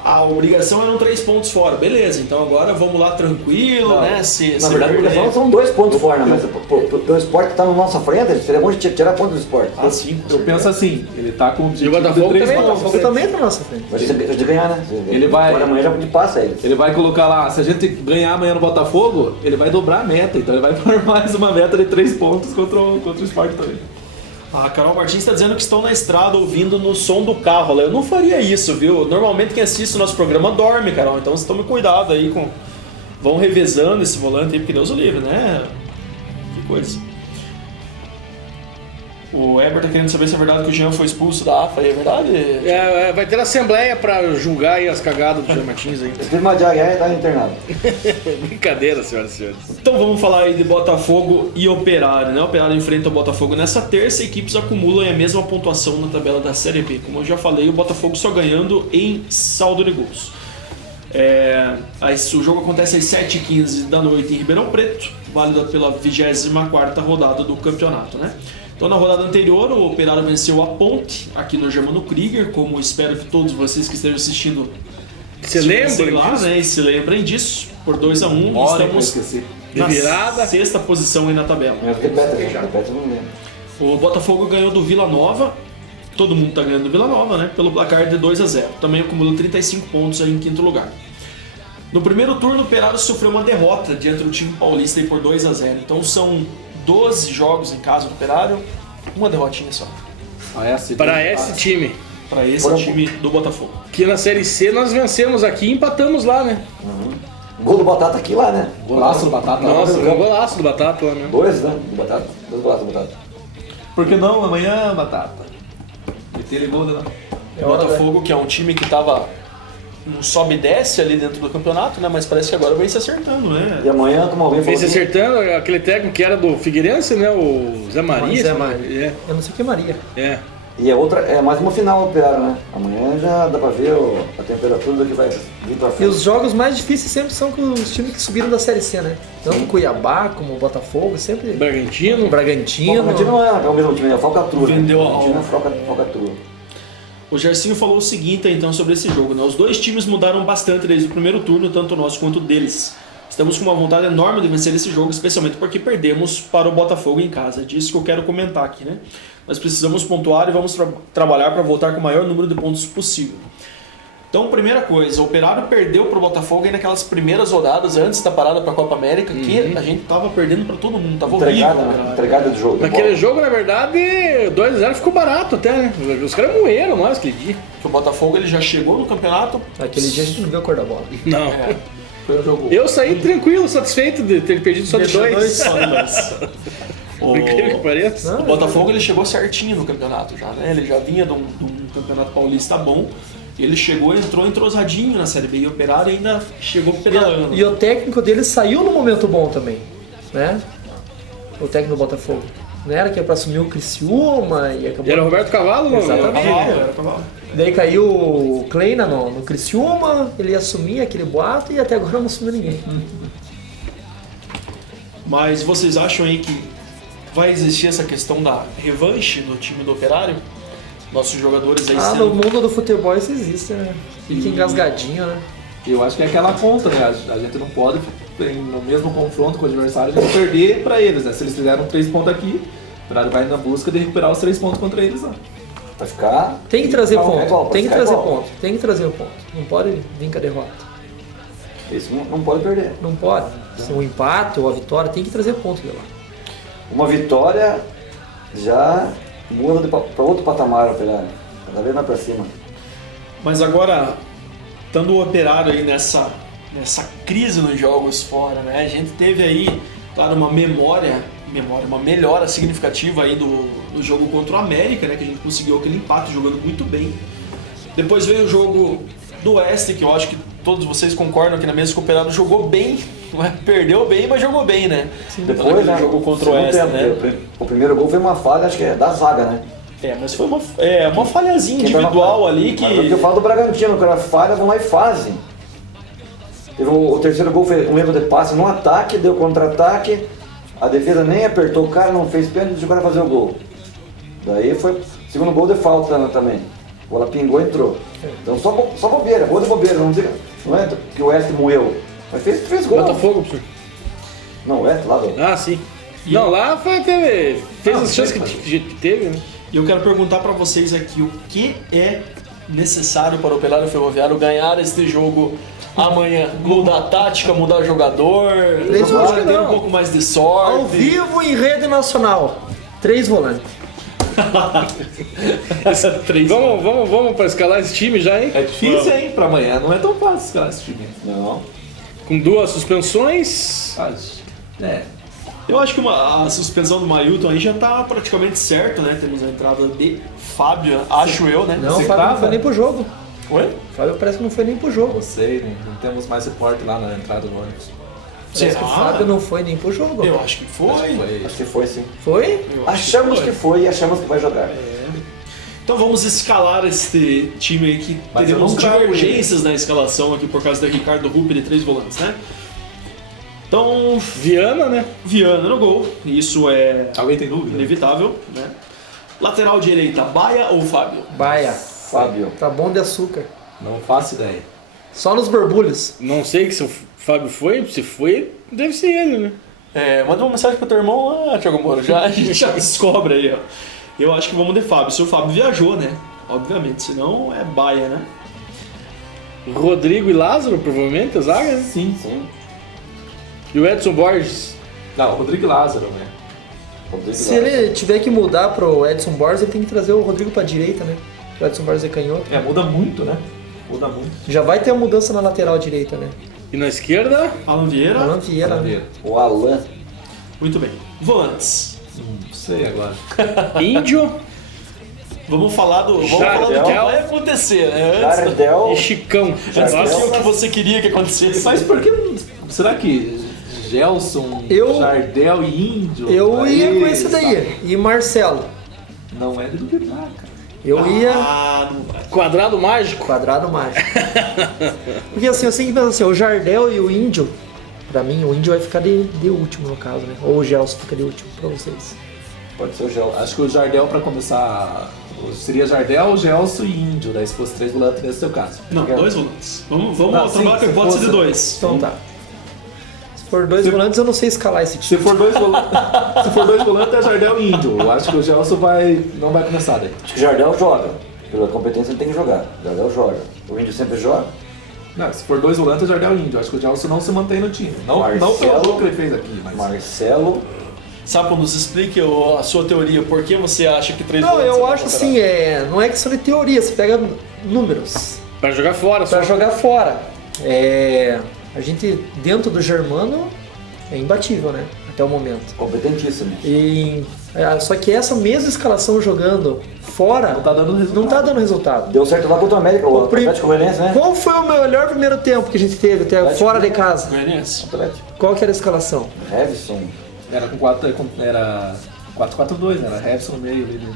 A obrigação eram 3 pontos fora, beleza, então agora vamos lá tranquilo, né? Na verdade, a obrigação são 2 pontos fora, né? Mas o esporte que tá na nossa frente, seria bom de tirar ponto do esporte. Ah, sim, com Eu certeza. penso assim, ele tá com o objetivo E o Botafogo de 3 também, O pontos. Botafogo também tá na nossa frente. Mas de ganhar, né? Ele vai- Agora amanhã já passa eles. Ele vai colocar lá, se a gente ganhar amanhã no Botafogo, ele vai dobrar a meta. Então ele vai pôr mais uma meta de 3 pontos contra o Sport também. A Carol Martins está dizendo que estão na estrada ouvindo no som do carro. Eu não faria isso, viu? Normalmente quem assiste o nosso programa dorme, Carol. Então vocês tomem cuidado aí com... Vão revezando esse volante aí, porque Deus o livre, né? Que coisa. O Eber tá querendo saber se é verdade que o Jean foi expulso da AFA. É verdade? Vai ter assembleia pra julgar aí as cagadas do Jean Martins aí. Esse filho de Aguiar tá internado. Brincadeira, senhoras e senhores. Então vamos falar aí de Botafogo e Operário, né? O Operário enfrenta o Botafogo nessa terça, equipes acumulam a mesma pontuação na tabela da Série B. Como eu já falei, o Botafogo só ganhando em saldo de gols. O jogo acontece às 7h15 da noite em Ribeirão Preto, válida pela 24ª rodada do campeonato, né? Então na rodada anterior o Operário venceu a Ponte aqui no Germano Krieger, como espero que todos vocês que estejam assistindo Se lembrem lá, disso? né? E se lembrem disso, por 2-1. Olha que eu Estamos esqueci. na De virada. sexta posição aí na tabela. Mas repete, eu não lembro. O Botafogo ganhou do Vila Nova, todo mundo tá ganhando do Vila Nova, né? Pelo placar de 2-0. Também acumula 35 pontos aí em quinto lugar. No primeiro turno, o Operário sofreu uma derrota diante do time paulista aí por 2-0. Então são 12 jogos em casa do Operário, uma derrotinha só. Para esse time. Para esse time do Botafogo. Que na Série C nós vencemos aqui e empatamos lá, né? Gol do Batata aqui lá, né? Golaço do Batata. Nossa, não. um golaço do Batata lá, né? 2, né? Do Batata. 2 golaços do Batata. Por que não amanhã, Batata? Meter ele gol, né? O Botafogo, que é um time que tava um sobe e desce ali dentro do campeonato, né? Mas parece que agora vem se acertando, né? E amanhã, como alguém falou Fez aqui, acertando aquele técnico que era do Figueirense, né? O Zé Maria. Zé Maria. Eu não sei o que é Maria. É. e a outra é mais uma final Operário, né? Amanhã já dá pra ver a temperatura do que vai vir pra E frente. os jogos mais difíceis sempre são com os times que subiram da Série C, né? Tanto Cuiabá como o Botafogo, sempre. Bragantino. Bragantino. O Bragantino não é o mesmo time, é a Falcatrua. Vendeu O a time é alma. Falcatrua. O Gersinho falou o seguinte então sobre esse jogo, né? Os dois times mudaram bastante desde o primeiro turno, tanto o nosso quanto o deles. Estamos com uma vontade enorme de vencer esse jogo, especialmente porque perdemos para o Botafogo em casa. É disso que eu quero comentar aqui, né? Nós precisamos pontuar e vamos trabalhar para voltar com o maior número de pontos possível. Então, primeira coisa, o Operário perdeu para o Botafogo aí naquelas primeiras rodadas antes da parada para a Copa América, que a gente tava perdendo para todo mundo, tava horrível. Entregada de jogo. de Naquele bola. jogo, na verdade, 2-0 ficou barato até, né? Os caras moeram nós aquele dia. Que o Botafogo ele já chegou no campeonato. Aquele dia a gente não viu a cor da bola. Não. É, Foi um jogo. Eu saí tranquilo, satisfeito de ter perdido só de deixou dois. só de dois. Por incrível que pareça. O Botafogo ele chegou certinho no campeonato já, né? Ele já vinha de um campeonato paulista bom. Ele chegou, entrou entrosadinho na Série B e o Operário ainda chegou pedalando. E o técnico dele saiu no momento bom também, né? O técnico do Botafogo. Não era que era pra assumir o Criciúma e acabou... E era o Roberto Cavalo? Exatamente. Era cavalo. Daí caiu o Kleina no Criciúma, ele ia assumir aquele boato e até agora não assumiu ninguém. Mas vocês acham aí que vai existir essa questão da revanche do time do Operário? Nossos jogadores aí Ah, sendo... no mundo do futebol isso existe, né? Fica engasgadinho, né? Eu acho que é aquela conta, né? A gente não pode, no mesmo confronto com o adversário, a gente perder pra eles, né? Se eles fizeram 3 pontos aqui, o Operário vai na busca de recuperar os 3 pontos contra eles, ó. Pra ficar... Tem que trazer Não, é ponto, igual, tem que ficar trazer igual. ponto, tem que trazer o ponto. Não pode vir com a derrota. Isso não pode perder. Não pode. Se o empate ou a vitória, tem que trazer ponto de lá. Uma vitória já muda pra outro patamar o Operário. Cada vez mais pra cima. Mas agora, estando o Operário aí nessa crise nos jogos fora, né? A gente teve aí, claro, uma melhora significativa aí do jogo contra o América, né? Que a gente conseguiu aquele empate jogando muito bem. Depois veio o jogo do Oeste, que eu acho que todos vocês concordam aqui na mesa que o Operário jogou bem, perdeu bem, mas jogou bem, né? Depois, Aquele né? jogo contra o segundo Oeste, tempo, né? O primeiro gol foi uma falha, acho que é da zaga, né? É, mas foi uma falhazinha Quem tá na individual falha? ali Mas é o que eu que... falo do Bragantino, que era falha, vão lá e fazem. Teve o terceiro gol foi um erro de passe no ataque, deu contra-ataque, a defesa nem apertou o cara, não fez pênalti e deixou o cara fazer o gol. Daí foi segundo gol de falta também. A bola pingou e entrou. Então só bobeira, gol de bobeira, não é que o Oeste moeu. Mas fez gol. Botafogo, professor. Não, o Oeste lá do... Ah, sim. Não, lá fez as chances que teve, né? E eu quero perguntar pra vocês aqui o que é necessário para o Operário Ferroviário ganhar este jogo amanhã. Mudar a tática, mudar jogador, Três jogar, volantes, ter um não. pouco mais de sorte. Ao vivo em rede nacional. 3 volantes. Vamos para escalar esse time já, hein? É difícil, hein? Pra amanhã não é tão fácil escalar esse time. Não. Com 2 suspensões. Eu acho que a suspensão do Mailton aí já tá praticamente certa, né? Temos a entrada de Fábio, acho eu, né? Não, o Você Fábio não crava? foi nem pro jogo. Oi? O Fábio parece que não foi nem pro jogo. Não sei, não temos mais suporte lá na entrada do ônibus. Parece que o Fábio não foi nem pro jogo. Eu acho que foi. Acho que foi sim. Foi? Eu acho Achamos foi. que foi e achamos que vai jogar. Então vamos escalar este time aí que Mas teremos eu não cravo divergências na escalação aqui por causa do Ricardo Rupp de 3 volantes, né? Então, Viana, né? Viana no gol, isso é Alguém tem dúvida? inevitável, né? Lateral direita, Baia ou Fábio? Baia. Fábio. Tá bom de açúcar. Não faço ideia. Só nos borbulhos. Não sei se o Fábio foi, se foi, deve ser ele, né? Manda uma mensagem pro teu irmão lá, Thiago Moro, a gente já descobre aí, ó. Eu acho que vamos de Fábio, se o Fábio viajou, né? Obviamente, senão é Baia, né? Rodrigo e Lázaro, provavelmente, a zaga, né? Sim. Sim. E o Edson Borges. Não, Rodrigo Lázaro, né? Rodrigo Se Lázaro. ele tiver que mudar pro Edson Borges, ele tem que trazer o Rodrigo pra direita, né? O Edson Borges é canhoto. Muda muito, né? Muda muito. Já vai ter a mudança na lateral direita, né? E na esquerda, Alan Vieira. Alan Vieira, né? O Alan. Muito bem. Volantes. Não sei agora. Índio Vamos falar do que Jardel. vai acontecer, né? Antes, Jardel. e Chicão. antes do que o que você queria que acontecesse. Mas por que... Será que Gelson, Jardel e Índio? Eu ia com Aí, esse daí. E Marcelo. Não é de duvidar, cara. Eu ia Não vai. Quadrado mágico. quadrado mágico. Porque assim, eu sempre penso assim, o Jardel e o Índio, pra mim, o Índio vai ficar de último no caso, né? Ou o Gelson fica de último pra vocês. Pode ser o Gelson. Acho que o Jardel pra começar... Seria Jardel, Gelson e Índio, daí se fosse 3 volantes nesse seu caso. Não, 2 volantes. Vamos Não, trabalhar sim, com a hipótese se de fosse- 2. Então tá. Se for 2 volantes, eu não sei escalar esse Se time. for 2 volantes, é Jardel e Índio. Eu acho que o Gelson não vai começar daí. Acho que o Jardel joga. Pela competência ele tem que jogar. O Jardel joga. O Índio sempre joga. Não, se for 2 volantes, é Jardel e Índio. Eu acho que o Gelson não se mantém no time. Não pelo Marcelo. jogo que ele fez aqui, mas... Marcelo. Sapo, nos explique a sua teoria. Por que você acha que 3 Não, volantes eu é acho lateral? assim, não é questão de teoria, você pega números Pra jogar fora, só. pra jogar fora. A gente, dentro do Germano, é imbatível, né? Até o momento. Competentíssimo. Só que essa mesma escalação jogando fora Não tá dando resultado. não tá dando resultado. Deu certo lá contra o América, o prim- Atlético Goianiense, né? Qual foi o melhor primeiro tempo que a gente teve até fora de casa? Goianiense. Atlético. Qual que era a escalação? Revson. Era com 4-4-2, né? Era Revson no meio ali. Né?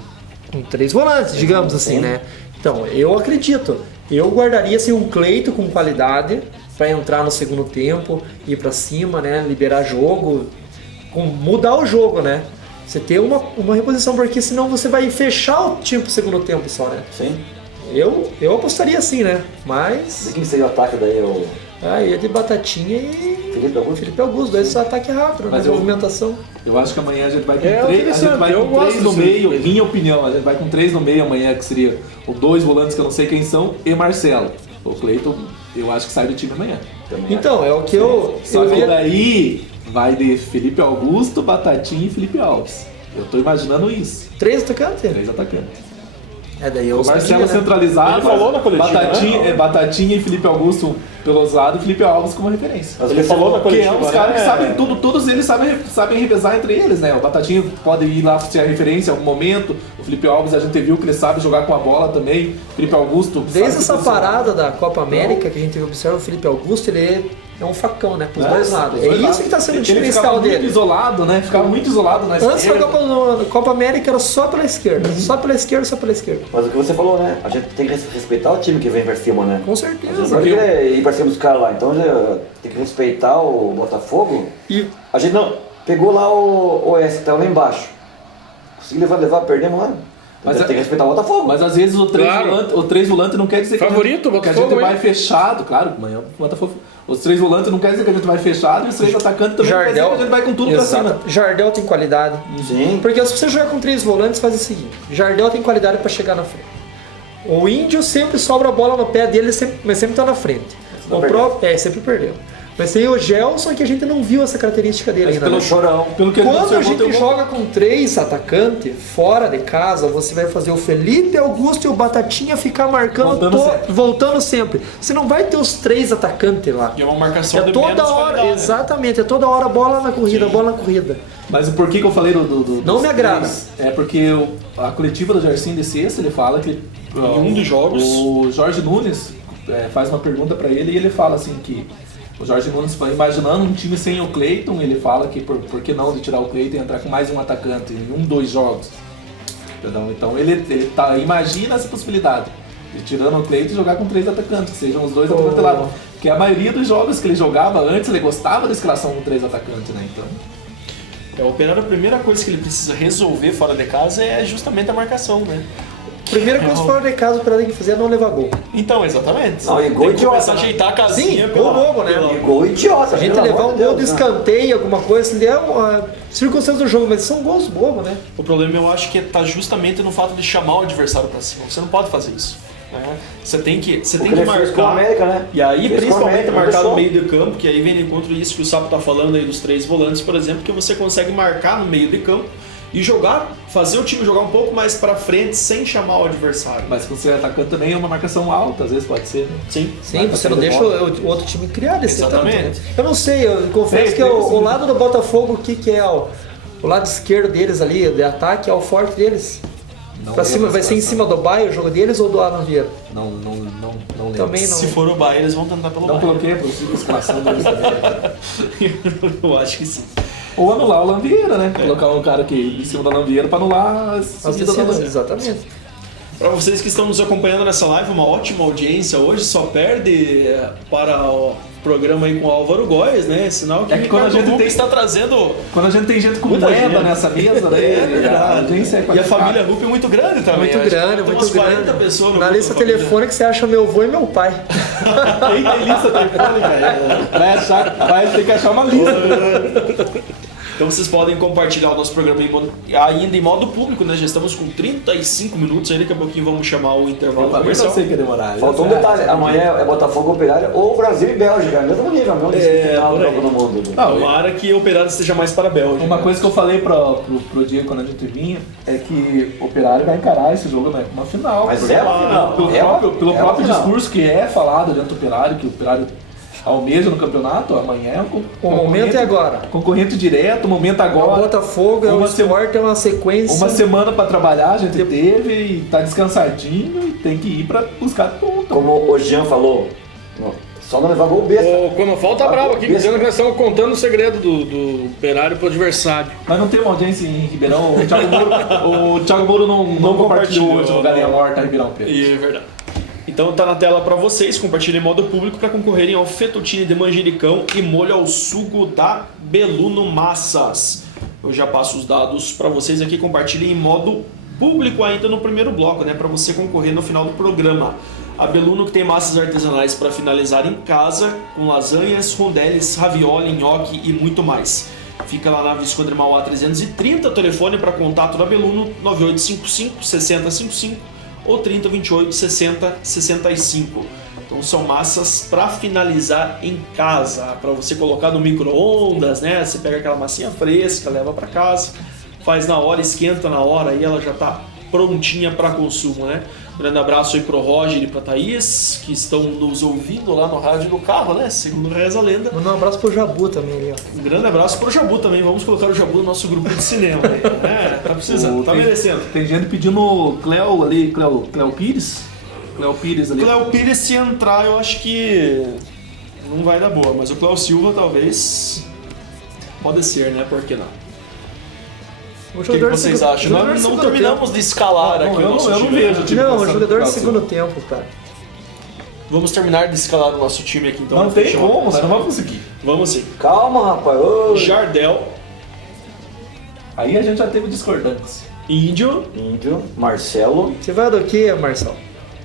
Com 3 volantes, digamos assim, né? Então, eu acredito. Eu guardaria assim, um Cleito com qualidade para entrar no segundo tempo, ir para cima, né? Liberar jogo, mudar o jogo, né? Você ter uma reposição, porque senão você vai fechar o time pro segundo tempo só, né? Sim. Eu apostaria assim, né? De Mas quem seria o ataque daí? O ia de Batatinha e Felipe Augusto? Felipe Augusto, dois só ataque rápido, né? Mas eu- Movimentação. Eu acho que amanhã a gente vai com É 3, interessante, eu gosto no desse meio, jeito. minha opinião, a gente vai com 3 no meio amanhã, que seria os 2 volantes que eu não sei quem são, e Marcelo. O Cleiton, eu acho que sai do time amanhã. Também Então, é o que eu Só que ia- daí vai de Felipe Augusto, Batatinha e Felipe Alves. Eu tô imaginando isso. 3 atacantes? 3 atacantes. Daí eu O Marcelo usaria, né? centralizado, Ele falou na coletiva, Batatinha, né? Batatinha e Felipe Augusto pelos lados e Felipe Alves como referência. Mas Ele falou na Porque é coletiva, uns caras que né? sabem tudo, todos eles sabem revezar entre eles, né? O Batatinha pode ir lá ser a referência em algum momento. O Felipe Alves a gente viu que ele sabe jogar com a bola também. Felipe Augusto. Desde sabe se essa posicionar. parada da Copa América que a gente observa, o Felipe Augusto, ele é um facão, né? Pros dois lados. Os É dois isso lados. que tá sendo o Ele diferencial ficava muito dele. isolado, né? Ficava muito isolado na Antes da esquerda. Copa América era só pela esquerda. Só pela esquerda, só pela esquerda. Mas o que você falou, né? A gente tem que respeitar o time que vem pra cima, né? Com A gente certeza. não pode querer ir pra cima dos caras lá. Então já tem que respeitar o Botafogo. E A gente não. Pegou lá o Oeste, que tava lá embaixo. Conseguiu levar, perdemos lá. Mas Mas tem que respeitar o Botafogo. Mas às vezes o Claro. três volante não quer dizer Favorito, que a gente Botafogo, vai hein? fechado, claro, amanhã o Botafogo. Os 3 volantes não quer dizer que a gente vai fechado e os 3 atacantes também não quer dizer que a gente vai com tudo pra Exato. cima. Jardel tem qualidade. Sim. Porque se você jogar com 3 volantes, faz o seguinte: Jardel tem qualidade pra chegar na frente. O Índio sempre sobra a bola no pé dele, mas sempre tá na frente. Não O próprio, sempre perdeu. Mas tem o Gelson que a gente não viu essa característica dele Mas ainda. pelo né? chorão. Pelo que Quando a observou, gente tem um- joga com 3 atacantes fora de casa, você vai fazer o Felipe Augusto e o Batatinha ficar marcando, voltando sempre. Você não vai ter os 3 atacantes lá. E é uma marcação É de toda menos hora, qualidade. exatamente, é toda hora bola na corrida, bola na corrida. Mas o porquê que eu falei do Não dos me agrada. 3 é porque a coletiva do Jardim de sexta, ele fala que Em um dos jogos. o Jorge Nunes faz uma pergunta pra ele e ele fala assim que o Jorge Nunes, imaginando um time sem o Cleiton, ele fala que por que não de tirar o Cleiton e entrar com mais um atacante em 2 jogos. Entendeu? Então ele imagina essa possibilidade de tirando o Cleiton e jogar com 3 atacantes, que sejam os 2 atacantes lá. Porque a maioria dos jogos que ele jogava antes, ele gostava da escalação com 3 atacantes, né? Então, O Operário, a primeira coisa que ele precisa resolver fora de casa é justamente a marcação, né? Primeira coisa fora de casa, o Operário tem que fazer é não levar gol. Então, exatamente. Não, e gol tem que começar idiota, a né? ajeitar a casinha. Sim, gol bobo, né? E gol idiota. A gente pelo levar amor um de gol de Deus, né? escanteio, alguma coisa, assim, é uma circunstância do jogo, mas são gols bobos, né? O problema eu acho que tá justamente no fato de chamar o adversário pra cima. Você não pode fazer isso. Você tem que O que ele fez com o marcar. América, né? E aí, Fez com o principalmente América, não marcar no deixou. meio de campo, que aí vem de encontro isso que o Sapo tá falando aí dos 3 volantes, por exemplo, que você consegue marcar no meio de campo e jogar, fazer o time jogar um pouco mais pra frente sem chamar o adversário. Mas quando você é atacante também é uma marcação alta, às vezes pode ser. Né? Sim. Sim, você não deixa o outro time criar desse tanto. Exatamente. Né? Eu não sei, eu confesso que o lado do Botafogo, o que é o lado esquerdo deles ali, de ataque, é o forte deles. Pra cima, vai ser em cima do Baio o jogo deles ou do Alan Vieira? Não lembro. Também não. Se for o Bahia, eles vão tentar pelo Não Bahia. coloquei a possível escalação deles também. Eu acho que sim. Ou anular o Lanvieira, né? Colocar um cara aqui em cima do Lanvieira pra anular a subida do Lanvieira. Exatamente. Para vocês que estão nos acompanhando nessa live, uma ótima audiência hoje, só perde para o programa aí com o Álvaro Góes, né? Sinal que, É que quando a Ricardo gente Rupp tem- está trazendo Quando a gente tem gente com Muita moeda gente. nessa mesa, né? A audiência é E a qualificada. família Rupp é muito grande também. Muito acho que grande, tem muito umas 40 grande. pessoas no Na grupo lista da família. telefônica você acha meu avô e meu pai. Quem tem lista telefônica? Vai ter que achar uma lista. Então vocês podem compartilhar o nosso programa ainda em modo público, né? Já estamos com 35 minutos aí, daqui a pouquinho vamos chamar o intervalo Eu não comercial. sei que ia demorar. Faltou um detalhe, amanhã é Botafogo Operário ou Brasil e Bélgica, mesmo nível, mesmo final por do aí. Copa do Mundo. Não, Tomara que o Operário esteja mais para a Bélgica. uma coisa que eu falei pro Diego quando a gente vinha é que o Operário vai encarar esse jogo, né, uma final. Mas é uma final. Pelo É uma próprio final. discurso que é falado dentro do Operário, que o Operário almeja no campeonato, amanhã é O momento é agora. Concorrente direto, o momento O agora. Botafogo, é o Uma Sport, é uma sequência. Uma semana pra trabalhar, a gente teve e tá descansadinho e tem que ir pra buscar ponto. Como o Jean falou, só não levar gol besta. O Conofal tá bravo aqui, dizendo que nós estamos contando o segredo do Operário pro adversário. Mas não tem uma audiência em Ribeirão. O Thiago Moura não compartilhou hoje no Galinha Morta Ribeirão Preto. E é verdade. Então tá na tela para vocês, compartilhem em modo público para concorrerem ao fettuccine de manjericão e molho ao sugo da Beluno Massas. Eu já passo os dados para vocês aqui, compartilhem em modo público ainda no primeiro bloco, né, para você concorrer no final do programa. A Beluno que tem massas artesanais para finalizar em casa, com lasanhas, rondeles, ravioli, nhoque e muito mais. Fica lá na Visconde Mauá 330, telefone para contato da Beluno 9855 6055 ou 3028 60 65. Então são massas para finalizar em casa, para você colocar no micro-ondas, né? Você pega aquela massinha fresca, leva para casa, faz na hora, esquenta na hora e ela já tá prontinha para consumo, né? Grande abraço aí pro Roger e pra Thaís, que estão nos ouvindo lá no rádio do carro, né? Segundo reza a lenda. Mandar um abraço pro Jabu também ali, ó. Um grande abraço pro Jabu também. Vamos colocar o Jabu no nosso grupo de cinema. Né? Tá precisando, tá merecendo. Tem gente pedindo Cleo ali, Cleo Pires. Cleo Pires ali. Cléo Pires, se entrar, eu acho que não vai dar boa, mas o Cléo Silva talvez pode ser, né? Por que não? O que vocês acham? Nós não terminamos de escalar aqui o nosso eu não time. vejo o time Não, o passando jogador pro de segundo próximo. tempo, cara. Vamos terminar de escalar o nosso time aqui, então. Não tem Fechou? como, nós não vamos conseguir. Vamos sim. Calma, rapaz. Ô. Jardel, Aí a gente já teve discordância. Índio, Índio, Marcelo. Você vai do que, Marcelo?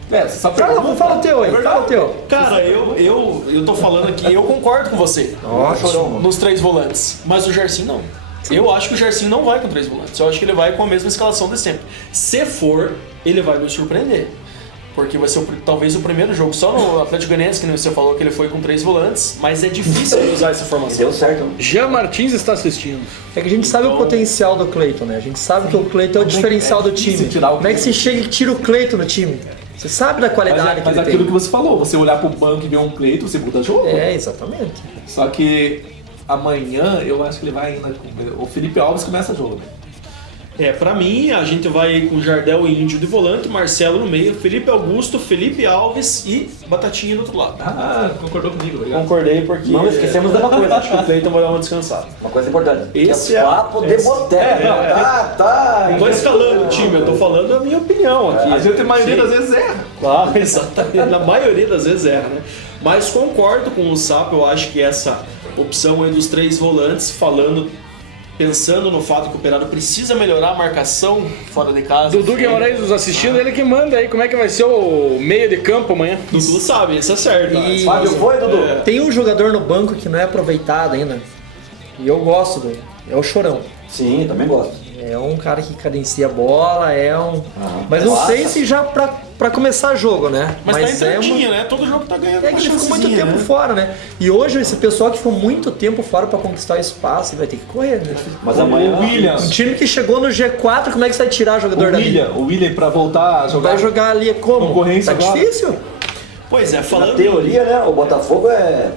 Você sabe Fala o teu aí, fala o teu. cara, eu tô falando aqui, eu concordo com você. Chorão. Nos 3 volantes. Mas o Gerson não. Eu acho que o Gerson não vai com 3 volantes. Eu acho que ele vai com a mesma escalação de sempre. Se for, ele vai nos surpreender. Porque vai ser talvez o primeiro jogo. Só no Atlético Goianiense, que você falou que ele foi com 3 volantes. Mas é difícil ele usar essa formação. Deu certo. né? Jean Martins está assistindo. É que a gente sabe o potencial do Cleiton, né? A gente sabe que o Cleiton é o diferencial do time. difícil tirar o Como é que se chega e tira o Cleiton do time? Você sabe da qualidade Mas que ele aquilo tem. que você falou, você olhar pro banco e ver um Cleito, você muda jogo. É, exatamente. Só que amanhã eu acho que ele vai ainda. O Felipe Alves começa o jogo, né? Pra mim, a gente vai com Jardel e Índio de volante, Marcelo no meio, Felipe Augusto, Felipe Alves e Batatinha do outro lado. Ah, concordou comigo, obrigado. Concordei porque Não esquecemos de uma coisa. acho que o Cleiton vai dar uma descansada. Uma coisa importante. Esse que é é- papo de boteco. Tá. Não tô escalando o time, eu tô falando a minha opinião aqui. A gente, a maioria das vezes, erra. Claro, exatamente. Na maioria das vezes erra, né? Mas concordo com o Sapo, eu acho que essa opção aí dos 3 volantes, pensando no fato que o Operário precisa melhorar a marcação fora de casa. Dudu Guimarães nos assistindo, ele que manda aí como é que vai ser o meio de campo amanhã. Dudu sabe, isso é certo. E- Fábio foi, Dudu? Tem um jogador no banco que não é aproveitado ainda. E eu gosto dele. É o Chorão. Sim, também gosto. É um cara que cadencia a bola, é um. Ah, Mas não nossa. sei se já pra pra começar jogo, né? Mas tá entradinho, né? Todo jogo tá ganhando É uma que ele ficou muito chancezinha, tempo né? fora, né? E hoje esse pessoal que ficou muito tempo fora pra conquistar espaço vai ter que correr, né? Mas amanhã. O William, Um time que chegou no G4, como é que você vai tirar o jogador dali? o William pra voltar a jogar. Vai jogar ali como? Concorrência Tá agora. difícil? Pois é, Na falando... teoria, né? O Botafogo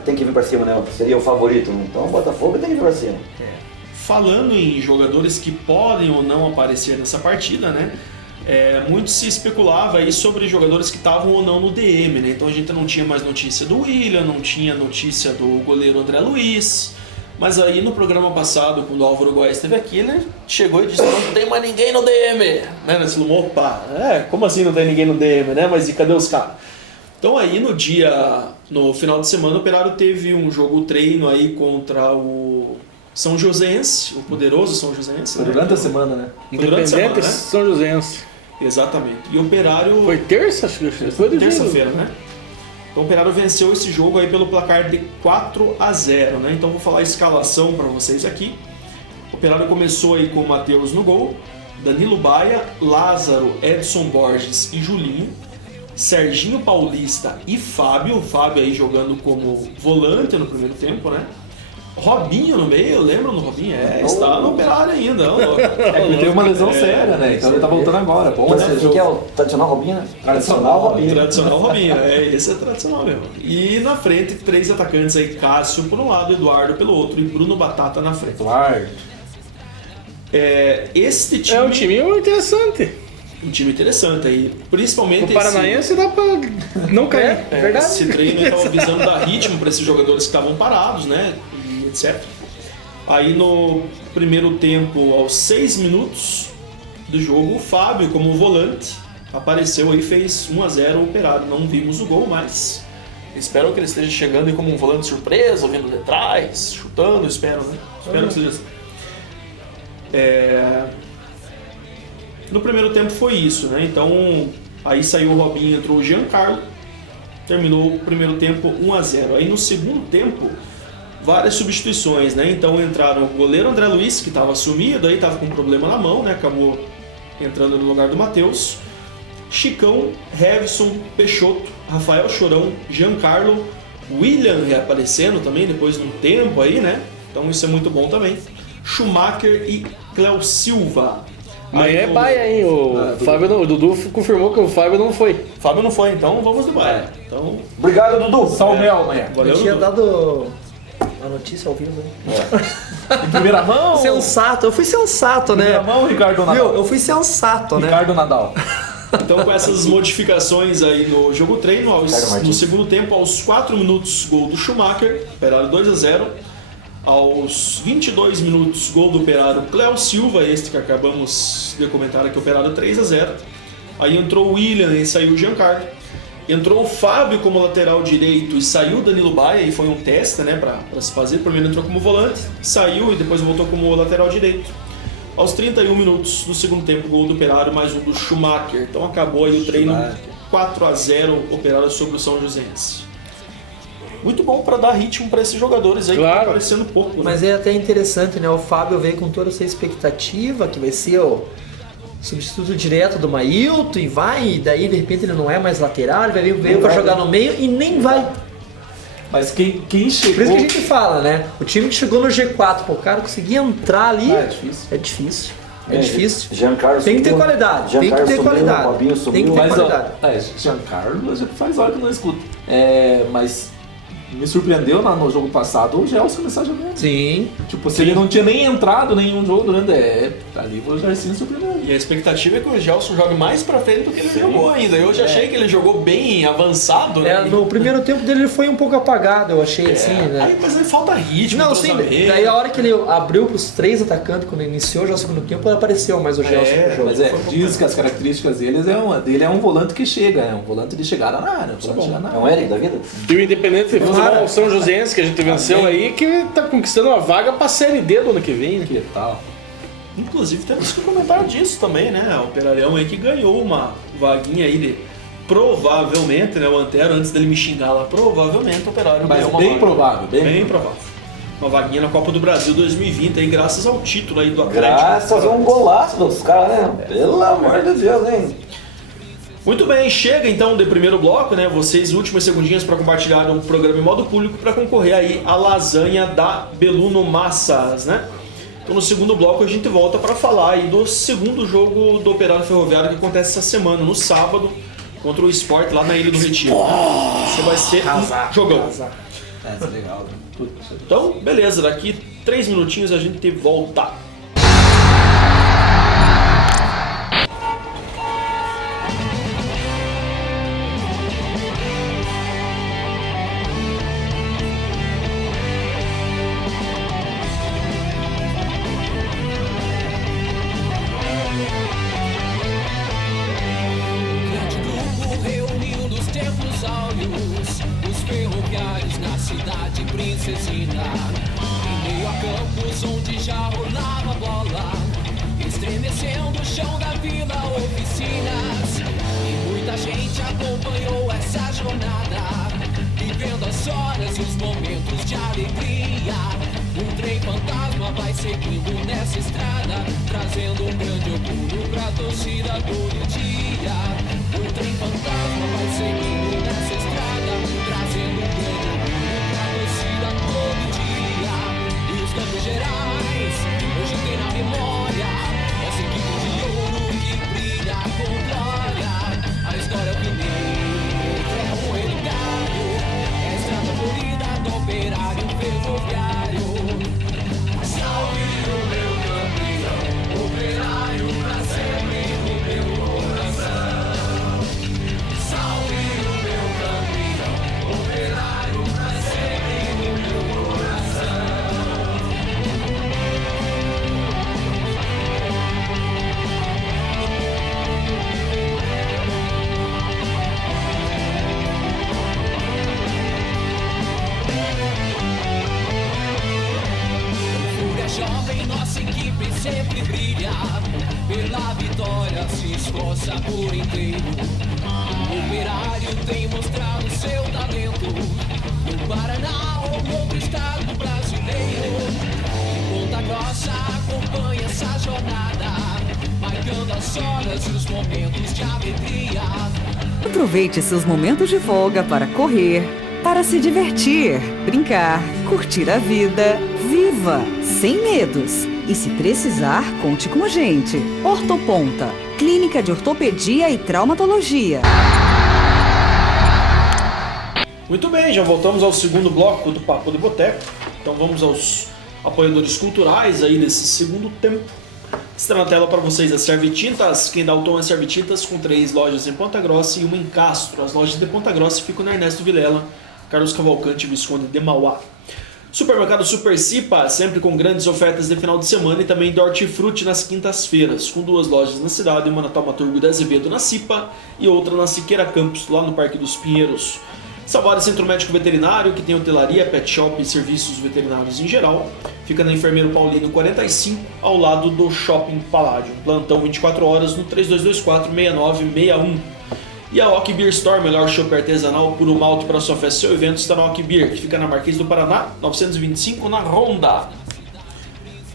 tem que vir pra cima, né? Seria o favorito. Então o Botafogo tem que vir pra cima. Falando em jogadores que podem ou não aparecer nessa partida, né? Muito se especulava aí sobre jogadores que estavam ou não no DM, né? Então a gente não tinha mais notícia do William, não tinha notícia do goleiro André Luiz. Mas aí no programa passado, quando o Álvaro Góes esteve aqui, ele chegou e disse: não tem mais ninguém no DM. Né? Nós falamos: opa, como assim não tem ninguém no DM, né? Mas e cadê os caras? Então aí no final de semana, o Operário teve um jogo treino aí contra o São Joséense, o poderoso São Joséense. Foi durante a semana, né? Durante a semana, Independente né? São Joséense. Exatamente. E o Operário... Foi terça? Acho que foi do terça-feira, né? Então o Operário venceu esse jogo aí pelo placar de 4-0, né? Então vou falar a escalação para vocês aqui. O Operário começou aí com o Matheus no gol, Danilo Baia, Lázaro, Edson Borges e Julinho, Serginho Paulista e Fábio. O Fábio aí jogando como volante no primeiro tempo, né? Robinho no meio, lembra do Robinho? Está no Operário ainda, ó, louco. Ele teve uma lesão séria, né? Então ele tá voltando agora. Bom, Mas esse o que jogo. é o tradicional Robinho, né? Tradicional Robinho. Tradicional Robinho, esse é tradicional mesmo. E na frente, 3 atacantes aí, Cássio por um lado, Eduardo pelo outro e Bruno Batata na frente. Eduardo. Este time É um time interessante. interessante aí, principalmente O Paranaense dá pra não cair. Verdade. esse treino estava visando dar ritmo para esses jogadores que estavam parados, né, e etc. Aí no primeiro tempo, aos 6 minutos do jogo, o Fábio, como volante, apareceu e fez 1-0 o Operário. Não vimos o gol, mas espero que ele esteja chegando aí como um volante surpresa, vindo de trás, chutando, espero, né? Espero que seja assim. No primeiro tempo foi isso, né? Então, aí saiu o Robinho, entrou o Giancarlo, terminou o primeiro tempo 1-0. Aí no segundo tempo, várias substituições, né? Então entraram o goleiro André Luiz, que estava sumido, aí estava com um problema na mão, né? Acabou entrando no lugar do Matheus. Chicão, Revson, Peixoto, Rafael Chorão, Giancarlo, William reaparecendo também depois de um tempo aí, né? Então isso é muito bom também. Schumacher e Cléo Silva. Amanhã é no- Baia, hein? O Dudu confirmou que o Fábio não foi. Fábio não foi, então vamos do Baia. Então, Obrigado, Dudu. Salmel amanhã. valeu, Eu tinha Dudu. dado a notícia ao vivo, né? Em primeira mão. Sensato, eu fui sensato, né? Primeira mão, Ricardo Nadal. Viu? Eu fui sensato, né? Ricardo Nadal. Então, com essas modificações aí no jogo treino, Ricardo Martins. no segundo tempo, aos 4 minutos, gol do Schumacher, Operário 2-0. Aos 22 minutos, gol do Operário Cléo Silva, este que acabamos de comentar aqui, Operário 3-0. Aí entrou o William e saiu o Giancarlo. Entrou o Fábio como lateral direito e saiu o Danilo Baia, e foi um teste, né, para se fazer. Primeiro entrou como volante, saiu e depois voltou como lateral direito. Aos 31 minutos do segundo tempo, gol do Operário, mais um do Schumacher. Então acabou aí o treino 4-0 Operário sobre o São Joséense. Muito bom para dar ritmo para esses jogadores aí, Claro. que estão aparecendo pouco. Né? Mas é até interessante, né? O Fábio veio com toda essa expectativa que vai ser o substituto direto do Mailton e vai, e daí de repente ele não é mais lateral, ele veio pra jogar no meio e nem vai. Mas quem chegou... Por isso que a gente fala, né? O time que chegou no G4, pô, o cara conseguir entrar ali Ah, é difícil. é difícil. É difícil. Giancarlo Tem que ter subiu, qualidade, tem que Giancarlo ter subiu, qualidade. Robinho Tem que subiu. ter Mas, ó, qualidade. Giancarlo, já faz hora que eu não escuto. Mas me surpreendeu no jogo passado o Gelson começar jogando. Sim. Tipo, se ele não tinha nem entrado em nenhum jogo durante... ali o Jairzinho surpreendeu. E a expectativa é que o Gelson jogue mais pra frente do que ele jogou ainda. Eu já achei que ele jogou bem avançado, né? No primeiro tempo dele ele foi um pouco apagado, eu achei assim, né? Aí, mas aí falta ritmo, Não, sim, entrosamento. daí a hora que ele abriu pros 3 atacantes, quando iniciou já o segundo tempo, apareceu mais o Gelson no jogo. Mas diz que as características dele é um volante que chega, é um volante de chegada na área. Um volante de chegar na É um área. Eric da vida? E o Independente Futebol São Joséense, que a gente venceu aí, que tá conquistando uma vaga pra Série D do ano que vem, né? Que tal? Inclusive temos que comentar disso também, né? O Operarião aí que ganhou uma vaguinha aí de... Provavelmente, né? O Antero, antes dele me xingar lá, provavelmente o Operário Mas ganhou uma bem vaga. provável, Bem provável. Uma vaguinha na Copa do Brasil 2020 aí, graças ao título aí do Atlético. Graças a um golaço dos caras, né? Pelo amor de Deus, hein? Muito bem, chega então do primeiro bloco, né? Vocês, últimas segundinhas para compartilhar o programa em modo público para concorrer aí à lasanha da Beluno Massas, né? Então no segundo bloco a gente volta para falar aí do segundo jogo do Operário Ferroviário que acontece essa semana, no sábado, contra o Sport lá na Ilha do Retiro. Você vai ser um jogão. Isso é legal. Então, beleza, daqui 3 minutinhos a gente volta. Aproveite seus momentos de folga para correr, para se divertir, brincar, curtir a vida. Viva sem medos. E se precisar, conte com a gente. Ortoponta, Clínica de Ortopedia e Traumatologia. Muito bem, já voltamos ao segundo bloco do Papo de Boteco. Então vamos aos apoiadores culturais aí nesse segundo tempo. Está na tela para vocês as Servitintas. Quem dá o tom é Servitintas, com 3 lojas em Ponta Grossa e uma em Castro. As lojas de Ponta Grossa ficam na Ernesto Vilela, Carlos Cavalcante e Visconde de Mauá. Supermercado Super Cipa, sempre com grandes ofertas de final de semana, e também do Hortifruti nas quintas-feiras, com 2 lojas na cidade, uma na Taumaturgo de Azevedo na Cipa e outra na Siqueira Campos, lá no Parque dos Pinheiros. Salvador Centro Médico Veterinário, que tem hotelaria, pet shop e serviços veterinários em geral. Fica na Enfermeiro Paulino 45, ao lado do Shopping Paládio. Plantão 24 horas no 3224-6961. E a Ock Beer Store, melhor chopp artesanal puro malte para sua festa e seu evento, está na Ock Beer, que fica na Marquês do Paraná, 925, na Ronda.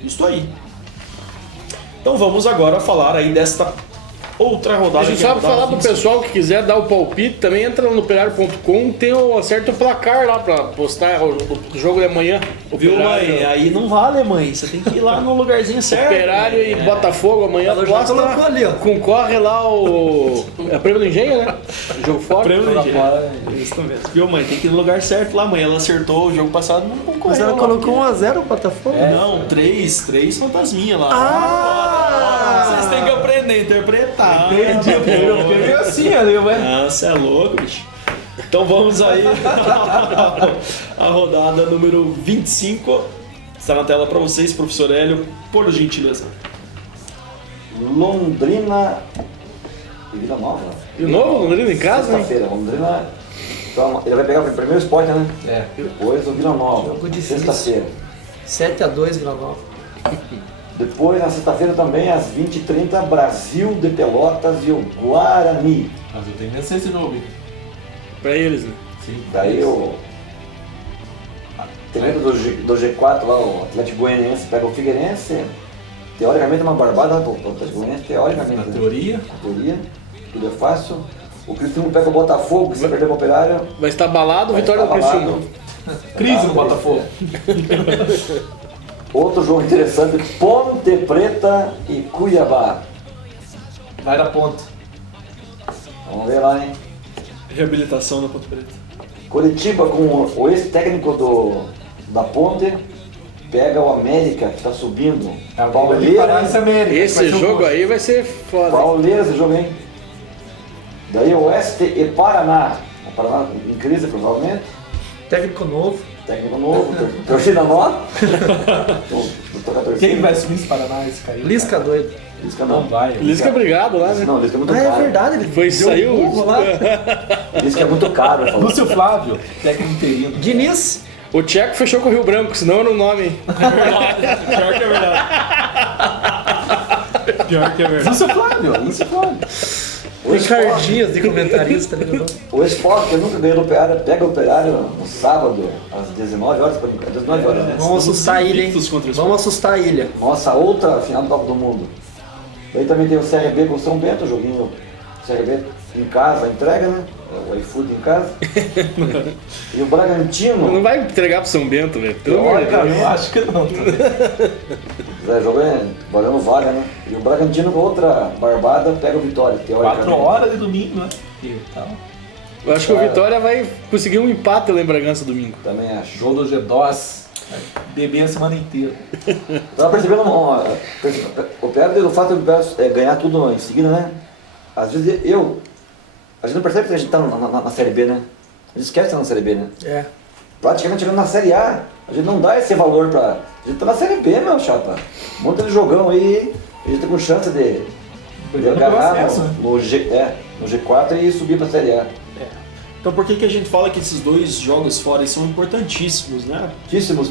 Isso aí. Então vamos agora falar aí desta outra rodada. A gente que é a sabe rodada falar pro 25. pessoal que quiser dar o palpite, também entra no operário.com, tem o acerta o placar lá pra postar o jogo de amanhã. Viu, Operário- mãe? Aí não vale, mãe. Você tem que ir lá no lugarzinho certo. Operário e Botafogo amanhã Ela já posta, colocou ali, ó. concorre lá o... É prêmio do Engenho, né? Jogo fora. Prêmio do Jogo Engenho. fora. Isso mesmo. Viu, mãe? Tem que ir no lugar certo lá, mãe. Ela acertou o jogo passado, não concorreu. Mas ela lá. colocou 1x0 o Botafogo? Não, três fantasminha lá. Ah! Vocês têm que aprender a interpretar. Entendi, eu fiquei meio assim ali, ué. Ah, você é louco, bicho. Então vamos aí a rodada número 25. Está na tela para vocês, professor Hélio, por gentileza. Londrina e Vila Nova. De novo, Londrina em casa, né? Sexta-feira, Londrina. Então, ele vai pegar o primeiro Sport, né? É. Depois o Vila Nova. Jogo difícil. Sexta-feira. 7x2 Vila Nova. Depois, na sexta-feira também, às 20h30, Brasil de Pelotas e o Guarani. Mas eu tenho que vencer esse jogo. hein? Pra eles, né? Sim. Daí o treino do G4 lá, o Atlético Goianiense pega o Figueirense. Teoricamente é uma barbada, o Atlético Goianiense, teoricamente. Na né? teoria, Na teoria. tudo é fácil. O Criciúma pega o Botafogo, que se perder o Operário. Vai estar balado, vai vitória do estar Criciúma. abalado. Crise no Botafogo. Outro jogo interessante, Ponte Preta e Cuiabá. Vai da ponta. Vamos ver lá, hein? Reabilitação da Ponte Preta. Curitiba com o ex-técnico da Ponte. Pega o América, que tá subindo. Pauleira. Esse jogo aí vai ser foda. Pauleira esse jogo, hein? Daí Oeste e Paraná. O Paraná em crise, provavelmente. Técnico novo. Técnico novo, torcida nova. Quem vai subir esse Paraná, esse caiu? Lisca doido. Lisca não. vai. Lisca obrigado lá, né? Não, Lisca é muito Ah, é caro. verdade, ele Foi, deu saiu. um burro lá. Lisca é muito caro. falou. Lúcio Flávio, técnico interino. Diniz. O Tcheco fechou com o Rio Branco, senão era o nome, hein? Pior que é verdade. Pior que é verdade. Lúcio Flávio, Lúcio Flávio. O Sport, Ricardinhas de comentarista. Né? o Sport, que nunca ganhou do Operário, pega o Operário no sábado, às 19 horas. Às 19 horas, né? Vamos assustar a ilha, hein? invictos contra o Vamos assustar a ilha. Nossa, outra final do Copa do Mundo. Daí também tem o CRB com o São Bento, joguinho CRB em casa, entrega, né? O iFood em casa. E o Não Bragantino, vai entregar pro São Bento, velho. Pelo amor de Deus. Eu acho que não. jogando valendo vaga, né? E o Bragantino com outra barbada pega o Vitória, 4 teoricamente. horas de domingo, né? Então, Eu acho que o Vitória vai conseguir um empate lá em Bragança domingo. Também acho. jogo do G2. Beber a semana inteira. Tava percebendo, o Operário, do fato de ganhar tudo em seguida, né? Às vezes a gente não percebe que a gente tá na Série B, né? A gente esquece de estar na Série B, né? É. Praticamente chegando na Série A, a gente não dá esse valor pra... A gente tá na Série B, meu chapa. Um monte de jogão aí, a gente tá com chance de agarrar acesso, né? no G4 e subir pra Série A. Então por que a gente fala que esses dois jogos fora são importantíssimos, né? Tíssimos.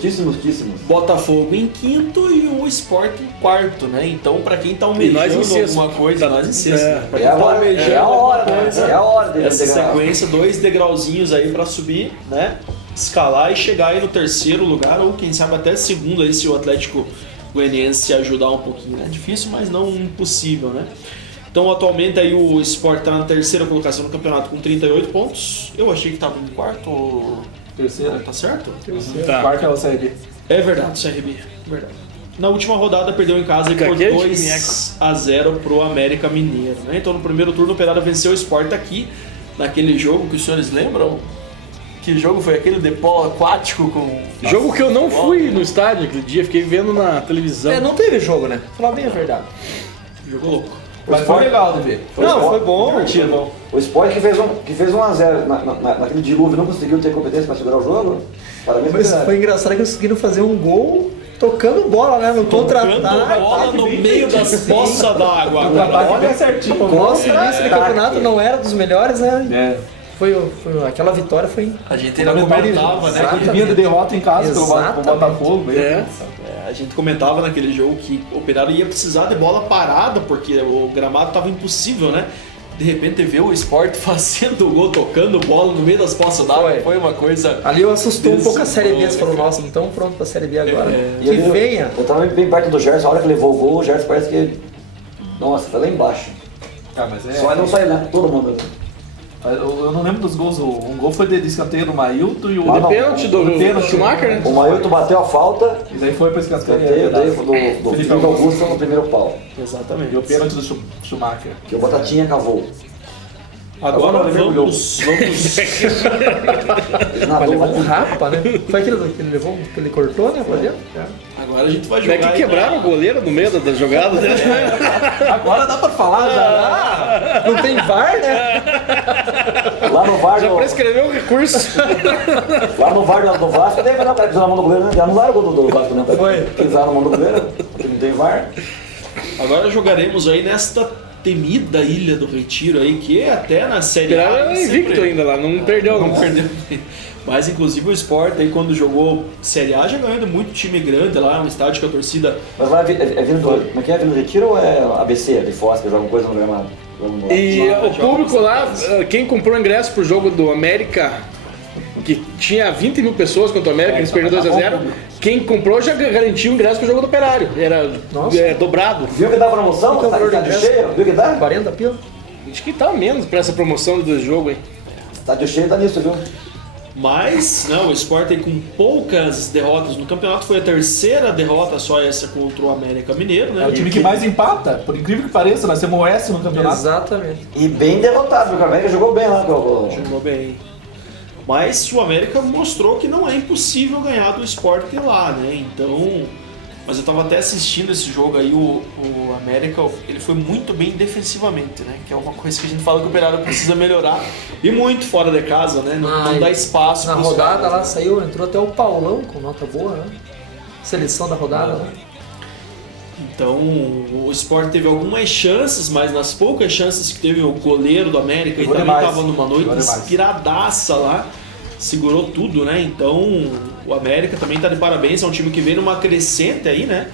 Botafogo em quinto e o Sport em quarto, né? Então pra quem tá almejando nós em sexto. alguma coisa, nós em sexto. É. Né? Pra É quem a tá hora, almejando é a hora, alguma né? coisa, É a hora dele essa pegar. sequência, 2 degrauzinhos aí pra subir, né? Escalar e chegar aí no terceiro lugar ou quem sabe até segundo aí se o Atlético Goianiense se ajudar um pouquinho, né? Difícil, mas não impossível, né? Então atualmente aí o Sport está na terceira colocação no campeonato com 38 pontos. Eu achei que estava em quarto. Terceira. Tá certo? Tá. Quarto é o CRB. É verdade, CRB. Verdade. Na última rodada perdeu em casa por Aquele 2-0 pro América Mineiro, né? Então no primeiro turno o Operário venceu o Sport aqui, naquele jogo que os senhores lembram? Que jogo foi aquele de polo aquático com... Jogo que eu não fui no estádio aquele dia, fiquei vendo na televisão. É, não teve jogo, né? Falar bem a verdade. Jogo louco. Mas foi legal de ver. Não, foi bom. Divertido. O Sport que fez 1-0 naquele dilúvio não conseguiu ter competência para segurar o jogo. Parabéns pro Mas Operário. foi engraçado que conseguiram fazer um gol tocando bola, né? No Tocando contra-ataque. bola no meio das poças d'água. Olha certinho. O nosso início de campeonato não era dos melhores, né? É. Aquela vitória foi... A gente ainda comentava, né? Exatamente. Ele vinha de derrota em casa com o Exatamente. Botafogo. É. A gente comentava naquele jogo que o Operário ia precisar de bola parada, porque o gramado estava impossível, né? De repente ver o Sport fazendo gol, tocando bola no meio das poças d'água, foi uma coisa... Ali eu assustou um pouco a Série B, Desumana, você falou, cara. nossa, então pronto pra Série B agora. E Que ali venha. Eu tava bem perto do Gerson, a hora que levou o gol, o Gerson parece que... Nossa, foi lá embaixo. Ah, mas Só ele não saiu, né? Todo mundo. Eu não lembro dos gols. Um gol foi de escanteio do Mailton e o Ah, não. Pênalti do Pênalti. Schumacher, né? O Mailton bateu a falta, E daí foi para escanteio. escanteio daí do Felipe Felipe Augusto no primeiro pau, Exatamente. E o pênalti do Schumacher. que o Batatinha cavou. Agora Agora vamos... Nadou, Levou um né? rapa, né? Foi aquilo que ele levou, que ele cortou, né? Pra dentro. Agora a gente vai É jogar... que quebraram o goleiro no meio da jogada, né? Agora dá pra falar já. Não tem VAR, né? Lá no VAR Já do, prescreveu o recurso. lá no VAR do Vasco, daí vai dar pra pisar na mão do goleiro, né? Já anularam o gol do Vasco, né? Foi. Pisar na mão do goleiro, porque não tem VAR. Agora jogaremos aí nesta temida Ilha do Retiro aí, que é até na Série A... Operário é invicto sempre- ainda lá, não perdeu. Não Não perdeu. Mas inclusive o Sport aí quando jogou Série A já ganhou de muito time grande lá, um estádio que a torcida... Mas vai, é vindo do... Como é que é? Vindo do Retiro ou é ABC, de Foz, que joga uma coisa no gramado? Vamos lá. E Joga, o joga público lá, bastante. quem comprou ingresso pro jogo do América, que tinha 20 mil pessoas contra o América, eles perderam 2-0, quem comprou já garantiu o ingresso pro jogo do Operário. Era dobrado. Viu que dá promoção? Qual que é o Tá valor do de ingresso? cheio? Viu que dá? 40 pila? Acho que tá menos pra essa promoção de 2 jogos, hein? Estádio cheio tá nisso, viu? Mas, não, o Sporting com poucas derrotas no campeonato, foi a 3ª derrota só essa contra o América Mineiro, né? É o time que mais empata, por incrível que pareça, nós temos o Oeste no campeonato. Exatamente. E bem derrotado, porque o América jogou bem lá. Jogou bem. Mas o América mostrou que não é impossível ganhar do Sporting lá, né? Então, mas eu tava até assistindo esse jogo aí, o América, ele foi muito bem defensivamente, né? Que é uma coisa que a gente fala que o Operário precisa melhorar. E muito fora de casa, né? Não dá espaço. Na pros rodada caras, lá né? saiu, entrou até o Paulão com nota boa, né? Seleção da rodada, né? Então, o Sport teve algumas chances, mas nas poucas chances que teve o goleiro do América, ele Jogou também demais. estava numa noite Jogou demais. inspiradaça lá, segurou tudo, né? Então, o América também tá de parabéns, é um time que vem numa crescente aí, né?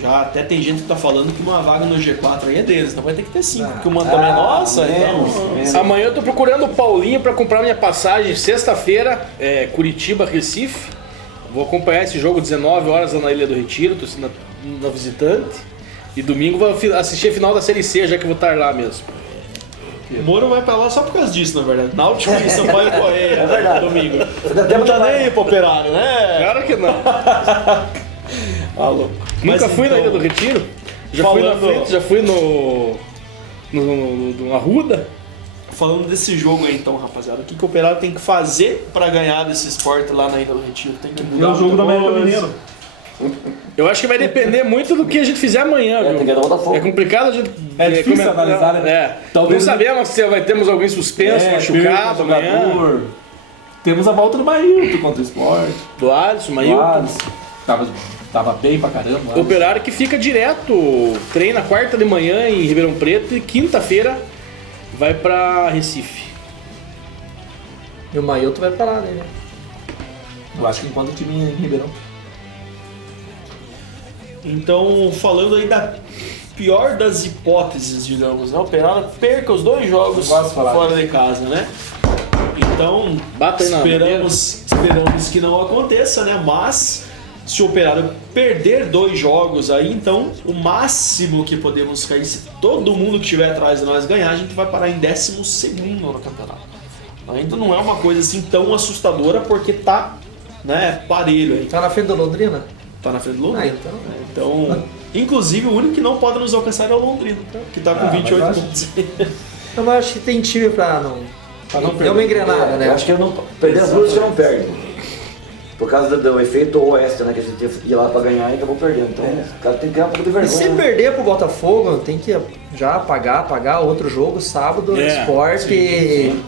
Já até tem gente que tá falando que uma vaga no G4 aí é deles, então vai ter que ter 5, porque o mano também é nossa, então... Amanhã eu tô procurando o Paulinho pra comprar minha passagem sexta-feira, Curitiba, Recife. Vou acompanhar esse jogo 19 horas lá na Ilha do Retiro, tô sendo na visitante. E domingo vou assistir a final da Série C, já que eu vou estar lá mesmo. O Moro vai pra lá só por causa disso, na verdade. Náutico e Sampaio Correia, É verdade. domingo. Dá tempo Não tá de- nem aí pro Operário, né? Claro que não. Ah, louco. Nunca Mas fui na então, Ilha do Retiro. Já fui na falando- frente, já fui no Arruda. Falando desse jogo aí então, rapaziada, o que o Operário tem que fazer pra ganhar desse esporte lá na Ilha do Retiro? Tem que É mudar o jogo do muita América coisa. Mineiro. Eu acho que vai depender muito do que a gente fizer amanhã, viu? tem que ganhar do Botafogo. É complicado a gente... É difícil analisar, né? É. Talvez- Não sabemos se temos alguém suspenso, machucado amanhã. jogador. Temos a volta do Maílton contra o Sport. Do Alisson, O Maílton. Alisson. Tava bem pra caramba. O Operário que fica direto, treina quarta de manhã em Ribeirão Preto e quinta-feira vai pra Recife. E o Mailton vai pra lá, né? Eu acho que enquanto o time em Ribeirão. Então, falando aí da pior das hipóteses, digamos, né? O Operário perca os 2 jogos Não gosto de falar fora de casa, né? Então, Bata aí na esperamos que não aconteça, né? Mas se o Operário perder 2 jogos aí, então o máximo que podemos cair, se todo mundo que estiver atrás de nós ganhar, a gente vai parar em 12º no campeonato. Ainda não é uma coisa assim tão assustadora, porque tá, né, parelho aí. Tá na frente do Londrina? Tá na frente do Londrina. Ah, então. Então, inclusive, o único que não pode nos alcançar é o Londrina, que tá com Ah, mas 28 eu acho- pontos. Não, mas acho que tem time pra não perder. deu uma engrenada, né? Eu acho que eu não, perder as duas que eu não perde. Por causa do efeito oeste, né? Que a gente ia lá pra ganhar e acabou perdendo. Então, o cara tem que ganhar um pouco de E se vergonha. perder pro Botafogo, tem que já pagar outro jogo, sábado, Sport e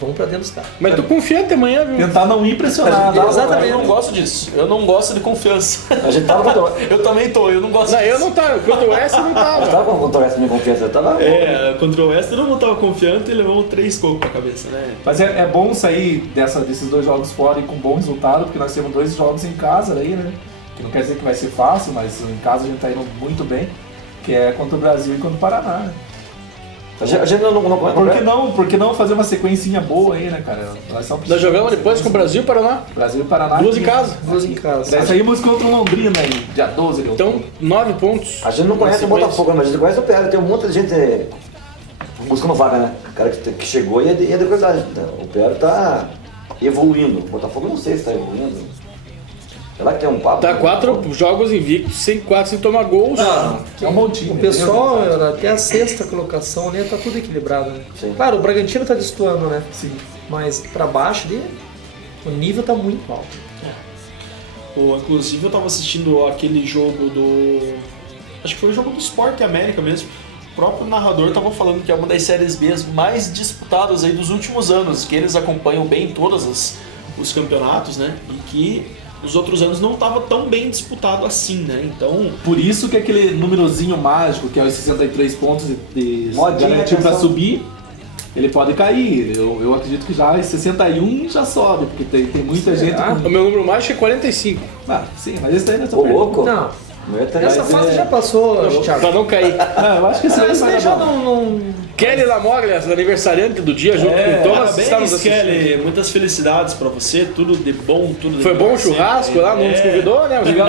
vamos pra dentro dos caras. Mas tô confiante amanhã, viu? Tentar não ir pressionado. Exatamente. Eu não gosto disso. Eu não gosto de confiança. A gente tava contra o Eu também tô, eu não gosto Não, disso. eu não tava. Contra o Oeste não Eu tava. tava contra o oeste minha confiança. Eu tava. É, contra o Oeste eu não tava confiante e levamos 3 cocos pra cabeça, né? Mas é bom sair desses 2 jogos fora e com bom resultado, porque nós temos 2 jogos em casa aí, né? Que não quer dizer que vai ser fácil, mas em casa a gente tá indo muito bem, que é contra o Brasil e contra o Paraná, né? A gente não Por que não fazer uma sequencinha boa aí, né, cara? Nós jogamos depois com o Brasil e Paraná. Brasil e Paraná. 2 em casa. Duas em casa. Daí saímos contra o Londrina aí, dia 12 de outubro. Então, 9 pontos. A gente não conhece o Na sequência. Botafogo, mas a gente conhece o Operário. Tem um monte de gente buscando vaga, né? O cara que chegou e é de verdade. Então, o Operário tá evoluindo. O Botafogo eu não sei se tá evoluindo. Será que tem um papo? Tá 4 jogos invictos, 4 sem tomar gols. É um bom time. O pessoal, até a 6ª colocação ali, tá tudo equilibrado, né? Sim. Claro, o Bragantino tá destoando, né? Sim. Mas pra baixo dele, o nível tá muito alto. Inclusive eu tava assistindo aquele jogo do... Acho que foi o jogo do Sport América mesmo. O próprio narrador tava falando que é uma das séries B mais disputadas aí dos últimos anos, que eles acompanham bem todos os campeonatos, né? E que nos outros anos não tava tão bem disputado assim, né? Então, Por isso que aquele númerozinho mágico, que é os 63 pontos de Modinha, garantir pra atenção. subir, ele pode cair. Eu acredito que já em 61 já sobe, porque tem muita gente O meu número mágico é 45. Ah, sim, mas esse daí nós Ô, estamos louco? Não, Não ia ter- essa mas fase é- já passou, Thiago. Pra não cair. Ah, eu acho que esse Não, daí esse vai daí dar já bom. não... Kelly Lamoglia, aniversariante do dia, junto com Thomas, está nos parabéns, assistindo. Kelly. Muitas felicidades pra você. Tudo de bom, tudo de Foi bom o melhor churrasco sempre. lá, não nos convidou, né? Legal.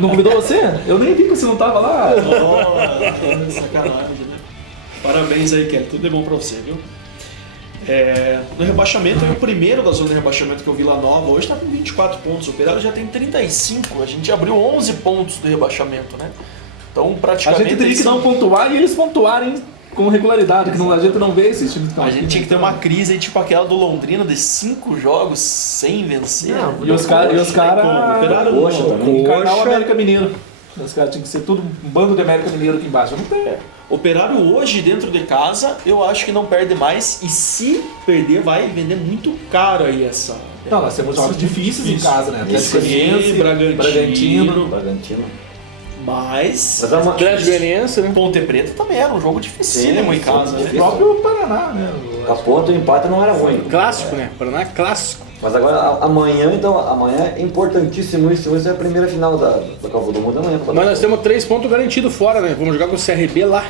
Não convidou você? Eu nem vi que você não tava lá. Oh, sacanagem, né? Parabéns aí, Kelly. Tudo de bom pra você, viu? No rebaixamento, o primeiro da zona de rebaixamento, que é o Vila Nova, hoje está com 24 pontos. O Operário já tem 35. A gente abriu 11 pontos do rebaixamento, né? Então, A praticamente... gente teria que não pontuar e eles pontuarem com regularidade, que não, a gente não vê esses times que estão A aqui, gente tinha que ter então. uma crise aí, tipo aquela do Londrina, de 5 jogos sem vencer. Não, E os caras... Operário não. Coxa também. Encarnar o Coxa. América Mineiro. Os caras tinham que ser tudo um bando de América Mineiro aqui embaixo. Não tem. Operário hoje, dentro de casa, eu acho que não perde mais. E se perder, vai vender muito caro aí essa... Não, nós temos jogos difíceis em casa, né? Isso Atlético aí, Goianiense, Bragantino. Bragantino. Mas... Mas é uma... Atlético Goianiense, né? Ponte Preta também era um jogo dificílimo Sim, em casa, sim. né? O próprio Paraná, né? A ponta, o empate não era ruim. Clássico, né? Paraná clássico. Mas agora, amanhã, então, amanhã é importantíssimo isso. Hoje é a primeira final da Copa do Mundo amanhã. Mas nós temos 3 pontos garantidos fora, né? Vamos jogar com o CRB lá.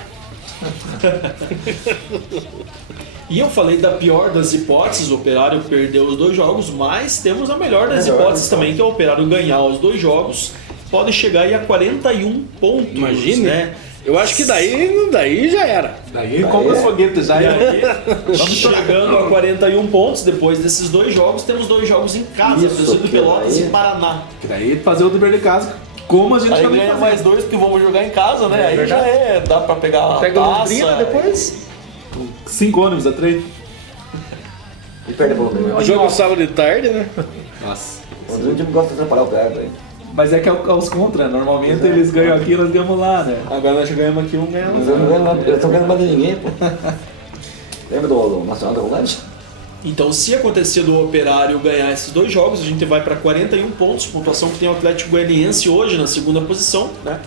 E eu falei da pior das hipóteses, o Operário perdeu os 2 jogos, mas temos a melhor das hipóteses também, que é o Operário ganhar os 2 jogos, pode chegar aí a 41 pontos, Imagine. né? Eu acho que daí já era. Daí compra os foguetes já. E aí, chegando a 41 pontos, depois desses 2 jogos, temos 2 jogos em casa, Isso, Brasil de que Pelotas aí- e Paraná. Que daí fazer o dever de casa, como a gente Aí também ganha faz. mais 2 porque vamos jogar em casa, né? Aí já verdade. dá pra pegar a Pega o taça. Londrina depois. 5 ônibus a 3. E perde pro Londrina. Jogo sábado de tarde, né? Nossa. O Londrina time gosta de atrapalhar o Operário aí. Mas é que é os contra, normalmente eles ganham aqui e nós ganhamos lá, né? Agora nós já ganhamos aqui um Mas ganhamos. eu não ganho nada, eles estão ganhando mais de ninguém, pô. Lembra do Nacional da Rolante? Então, se acontecer do Operário ganhar esses 2 jogos, a gente vai para 41 pontos, pontuação que tem o Atlético Goianiense hoje na segunda posição, né?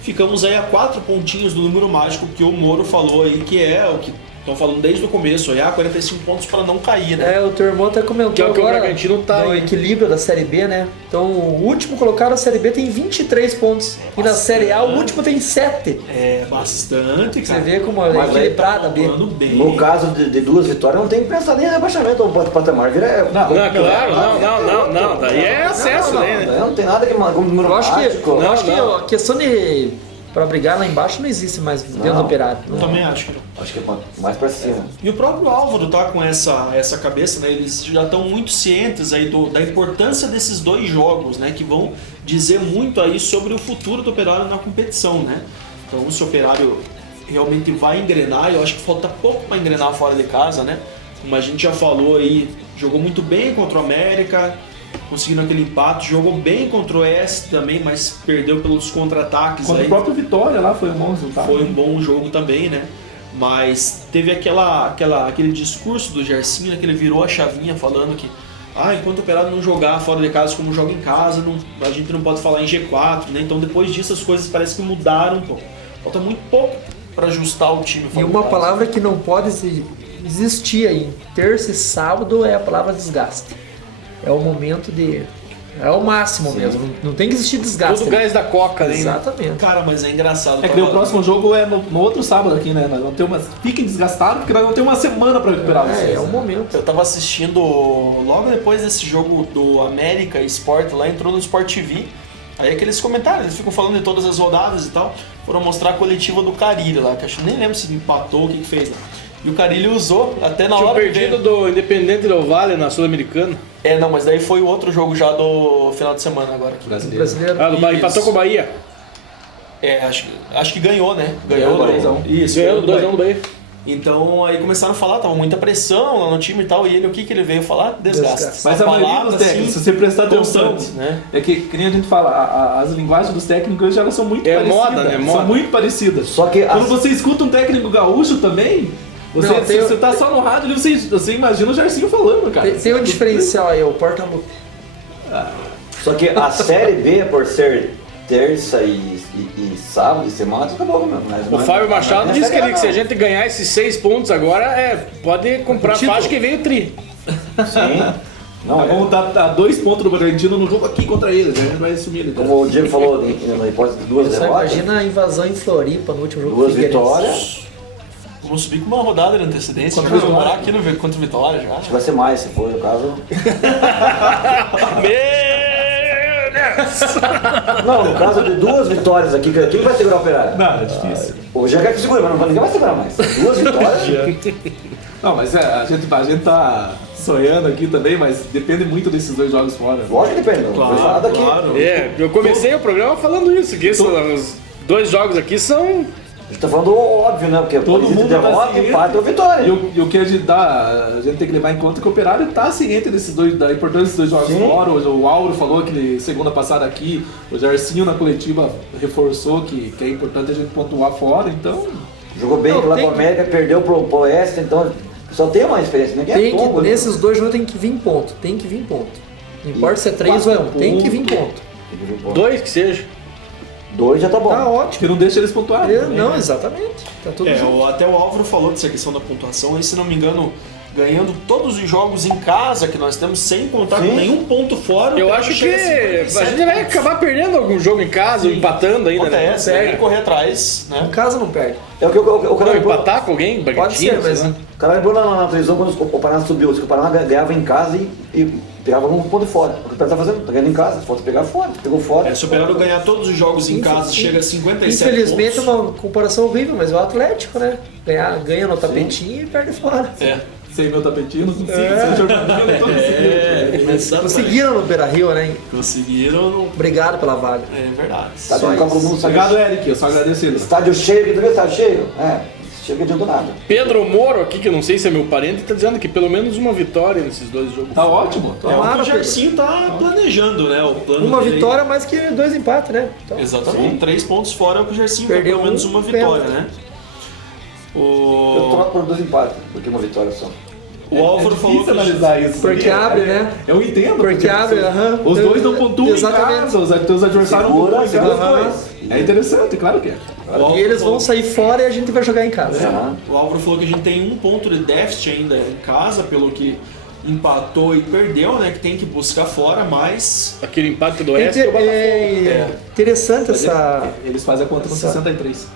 Ficamos aí a 4 pontinhos do número mágico que o Moro falou aí, que é o que estão falando desde o começo, aí 45 pontos para não cair, né? O teu irmão até comentou Que é o que o agora Bragantino tá do aí. equilíbrio da Série B, né? Então o último colocado da Série B tem 23 pontos. E na Série A o último tem 7. É bastante, Você cara. vê como é Mas aí equilibrada a B. Falando bem. No caso de 2 vitórias, não tem que pensar nem em rebaixamento. O patamar vira... Não, claro, não. Daí é acesso, né? Não tem nada que como número Eu acho que, mágico. eu acho que não. a questão de pra brigar lá embaixo não existe mais dentro do Não. Operário. Eu também acho que não. Acho que é mais pra cima. E o próprio Álvaro tá com essa cabeça, né? Eles já estão muito cientes aí da importância desses 2 jogos, né? Que vão dizer muito aí sobre o futuro do Operário na competição, né? Então, se o Operário realmente vai engrenar, eu acho que falta pouco para engrenar fora de casa, né? Como a gente já falou aí, jogou muito bem contra o América, conseguindo aquele empate, jogou bem contra o Oeste também, mas perdeu pelos contra-ataques Contra aí. o próprio Vitória lá foi um bom resultado. Foi um bom jogo também, né? Mas teve aquele discurso do Gersinho, né, que ele virou a chavinha falando que enquanto o Operário não jogar fora de casa como joga em casa, a gente não pode falar em G4, né? Então depois disso as coisas parecem que mudaram um pouco. Falta muito pouco para ajustar o time. E fora de uma casa. palavra que não pode existir aí, terça e sábado, é a palavra desgaste. É o momento de... É o máximo mesmo, não tem que existir desgaste. Todo gás da Coca, né? Exatamente. Cara, mas é engraçado. É que daí o próximo jogo é no outro sábado aqui, né? Nós vamos ter fiquem desgastados, porque nós vamos ter uma semana pra recuperar vocês. É o momento. Eu tava assistindo logo depois desse jogo do América Sport lá, entrou no Sport TV. Aí aqueles comentários, eles ficam falando de todas as rodadas e tal. Foram mostrar a coletiva do Carilho lá, que acho que nem lembro se empatou, o que fez lá. E o Carilho usou até na Tinha hora perdido do Independente Del Valle na Sul-Americana. Não, mas daí foi o outro jogo já do final de semana agora. Aqui. Brasileiro. Ah, do Bahia, Isso. empatou com o Bahia. Acho que ganhou, né? Ganhou Ganhou, do... Isso, Ganhando ganhou 2 do do Bahia. Então aí começaram a falar, tava muita pressão lá no time e tal, e ele, o que ele veio falar? Desgaste. Mas Uma a maioria palavra, dos técnicos, assim, se você prestar atenção, constante, né? é que nem a gente fala, as linguagens dos técnicos já são muito É parecidas. moda, né? Moda. São muito parecidas. Só que Quando você escuta um técnico gaúcho também, você tá só no rádio e você imagina o Gersinho falando, cara. Tem um diferencial aí, o porta-lupe. Só que a Série B, por ser terça e sábado e semana, acabou mesmo. O Fábio Machado disse que se a gente ganhar esses 6 pontos agora, pode comprar faixa que veio o tri. Sim. Não, Nós vamos estar a 2 pontos do Bragantino no jogo aqui contra eles, a gente vai assumir ele. como o Diego falou, na hipótese de 2 Só derrotas, imagina a invasão em Floripa no último jogo. 2 Figueirense. vitórias, Vamos subir com uma rodada de antecedência, Contra vamos o morar aqui contra o Vitória já. acho que vai ser mais, se for o caso. Não, no caso de 2 vitórias aqui, quem vai segurar o Operário? Não, é difícil. O Jaguar que segura, mas ninguém vai segurar mais. 2 vitórias. Não, mas a gente tá sonhando aqui também, mas depende muito desses 2 jogos fora. Lógico que depende. Foi falado aqui. Claro. Eu comecei o programa falando isso, que os 2 jogos aqui são... A gente tá falando óbvio, né? Porque Todo existe mundo tá derrota, ciente. empate ou vitória. E o que a gente tem que levar em conta é que o Operário tá ciente da importância desses 2 jogos Sim. fora. O Auro falou que semana passada aqui, o Jarcinho na coletiva reforçou que é importante a gente pontuar fora, então... Jogou bem Não, pela tem- América, perdeu pro Oeste, então só tem uma experiência. Ninguém Tem é tombo. que, nesses 2 jogos tem que vir ponto. Tem que vir ponto. Não importa se é 3 ou 1, tem que vir ponto. 2 que seja. 2 já tá bom. Tá ótimo. Acho que não deixa eles pontuarem. também, Não, né? exatamente. Tá tudo junto. Até o Álvaro falou dessa questão da pontuação, e se não me engano, ganhando todos os jogos em casa que nós temos, sem contar Sim. com nenhum ponto fora. Eu o acho que chega a a 57 gente vai pontos. acabar perdendo algum jogo em casa, ou empatando ainda, né? Acontece, tem que correr atrás, né? Em casa não perde. É o que o cara Não, lembrou. empatar com alguém, Pode ser, Bragantino, mas... sei lá. O cara lembrou na televisão quando o Paraná subiu. Disse que o Paraná ganhava em casa e pegava um ponto fora. O que o Paraná tá fazendo? Tá ganhando em casa, falta pegar fora. Pegou fora. Se o Operário ganhar todos os jogos em casa, chega a 57 Infelizmente é pontos. uma comparação horrível, mas o Atlético, né? Ganha no tapetinho e perde fora. Sem meu tapetinho, não consigo. Sem jornalismo, não tô conseguindo. Exatamente. Conseguiram no Beira-Rio, né? Conseguiram, não... Obrigado pela vaga. É verdade. Tá dando Copa do Mundo, Obrigado, Eric. Eu só agradeço ele. Estádio cheio, que também estádio cheio. Chega de nada. Pedro Moro aqui, que eu não sei se é meu parente, tá dizendo que pelo menos uma vitória nesses 2 jogos. Tá ótimo. É o que Tomara, o Gersinho tá planejando, né? O plano Uma dele. vitória mais que 2 empates, né? Então, Exatamente. 3 pontos fora é o que o Gersinho Perdeu pelo menos um, uma vitória, pênalti. né? Eu troco por 2 empates, porque uma vitória só. O Álvaro falou difícil que analisar isso. Porque abre, né? Eu entendo. Porque abre, aham. Os 2 não pontuam em Exatamente. casa, os adversários não pontuam em Segura os casa. dois. É interessante, claro que é. E eles vão sair fora e a gente vai jogar em casa. Aham. O Álvaro falou que a gente tem 1 ponto de déficit ainda em casa, pelo que empatou e perdeu, né? Que tem que buscar fora, mas Aquele empate do Oeste é o Botafogo. Interessante essa... Eles fazem a conta no 63.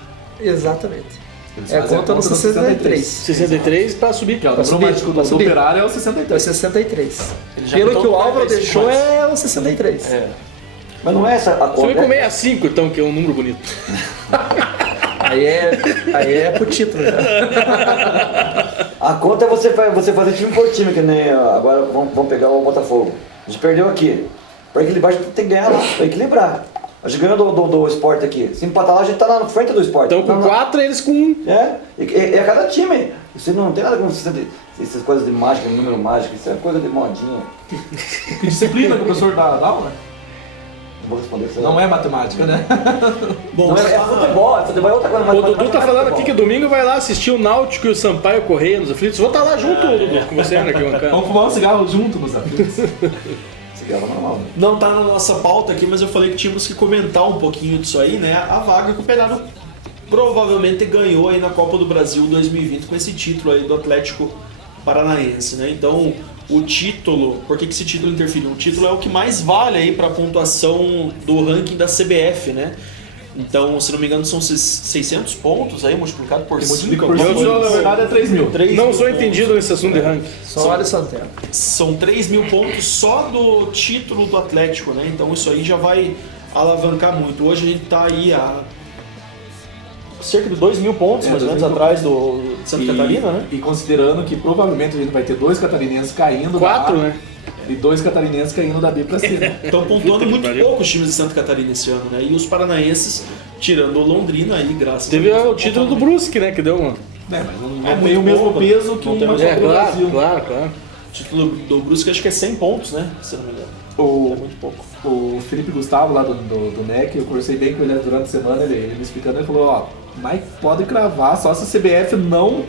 Exatamente. Eles É a fazem conta no 63. 63 pra subir. Que é o Pra número subir, mágico pra do subir. Operário é o É 63. 63. Ele já Pelo botou que o no Álvaro 45 deixou mais. é o 63. Mas não é essa a Subiu com conta. 65, então, que é um número bonito. Aí é pro título já. A conta é você fazer time por time, que nem agora vamos pegar o Botafogo. A gente perdeu aqui. Pra equilibrar, a gente tem que ganhar lá, pra equilibrar. A gente ganhou do Sport aqui. Se empatar lá, a gente tá na frente do Sport. Então com Não, 4, eles com 1. É cada time. Você não tem nada com essas coisas de mágica, número mágico, isso é coisa de modinha. Que disciplina que o professor dá aula? Não vou responder isso. Não é matemática, né? Bom, Não, é futebol é outra coisa. O Dudu tá falando aqui que domingo vai lá assistir o Náutico e o Sampaio Correia nos aflitos. Vou estar lá junto, Dudu, com você, né, aqui bancando. Vamos fumar um cigarro junto nos aflitos. Cigarro normal. não tá na nossa pauta aqui, mas eu falei que tínhamos que comentar um pouquinho disso aí, né? A vaga que o Operário provavelmente ganhou aí na Copa do Brasil 2020 com esse título aí do Atlético Paranaense, né? Então, o título, por que esse título interferiu? O título é o que mais vale aí para a pontuação do ranking da CBF, né? Então, se não me engano, são 600 pontos aí, multiplicado por 5. Multiplica por 5, na verdade é 3 mil. Não sou entendido nesse assunto de ranking. Só olha o Santana. São 3 mil pontos só do título do Atlético, né? Então isso aí já vai alavancar muito. Hoje a gente tá aí a cerca de 2 mil pontos, mais ou menos, 2 mil atrás do Santa Catarina, né? E considerando que provavelmente a gente vai ter 2 catarinenses caindo 4, da A, né? E 2 catarinenses caindo da B pra cima. Estão pontuando Puta que muito pariu. pouco os times de Santa Catarina esse ano, né? E os paranaenses, tirando o Londrina aí, graças Teve a Deus. o título do Brusque, né? Que deu uma. Mas não É tem muito o mesmo pouco, peso que não tem uma o Copa mesmo- do Brasil. claro. O título do Brusque acho que é 100 pontos, né? Se eu não me engano. O, É muito pouco. o Felipe Gustavo lá do NEC, eu conversei bem com ele durante a semana, ele me explicando, ele falou, ó, mas pode cravar só se a CBF não...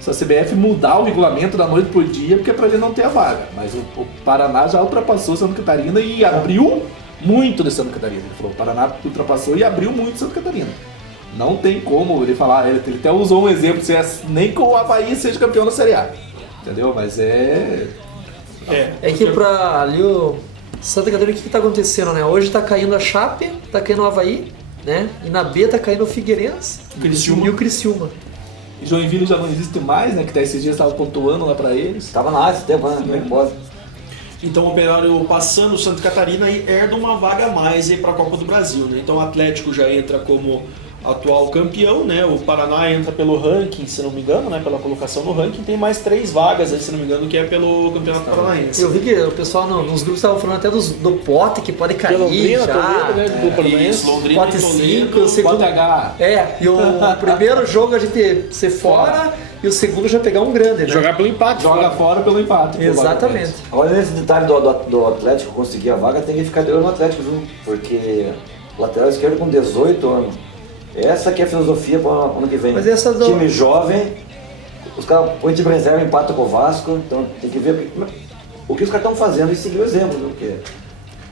Se a CBF mudar o regulamento da noite por dia, porque é pra ele não ter a vaga. Mas o Paraná já ultrapassou Santa Catarina e abriu muito de Santa Catarina. Ele falou, o Paraná ultrapassou e abriu muito de Santa Catarina. Não tem como ele falar, ele até usou um exemplo, se é, nem que o Avaí seja campeão da Série A. Entendeu? Mas é... É que pra ali o Santa Catarina, o que tá acontecendo, né? Hoje tá caindo a Chape, tá caindo o Avaí, né? E na B tá caindo o Figueirense Criciúma. e o Criciúma. E Joinville já não existe mais, né? Que até esses dias estava pontuando lá pra eles. Tava lá esse tempo, né? Não pode. Então o Operário passando o Santa Catarina e herda uma vaga a mais para a Copa do Brasil, né? Então o Atlético já entra como atual campeão, né? O Paraná entra pelo ranking, se não me engano, né? Pela colocação no ranking, tem mais 3 vagas aí, se não me engano, que é pelo Campeonato Paranaense. Eu vi que o pessoal nos grupos estava falando até do pote que pode cair Londrina, já. Toledo, né? Do Paranaense. Isso, Londrina Pote e 5, o Toledo. segundo... Bota H. E o primeiro jogo a gente ser fora e o segundo já pegar um grande, né? Jogar pelo empate. Joga fora pelo empate. Exatamente. Agora, nesse detalhe do Atlético conseguir a vaga, tem que ficar de olho no Atlético, viu? Porque o lateral esquerdo com 18 anos. Essa que é a filosofia para o ano que vem. Mas essa do- Time jovem, os caras põem time reserva e empatam com o Vasco, então tem que ver o que os caras estão fazendo e seguir o exemplo, viu? Porque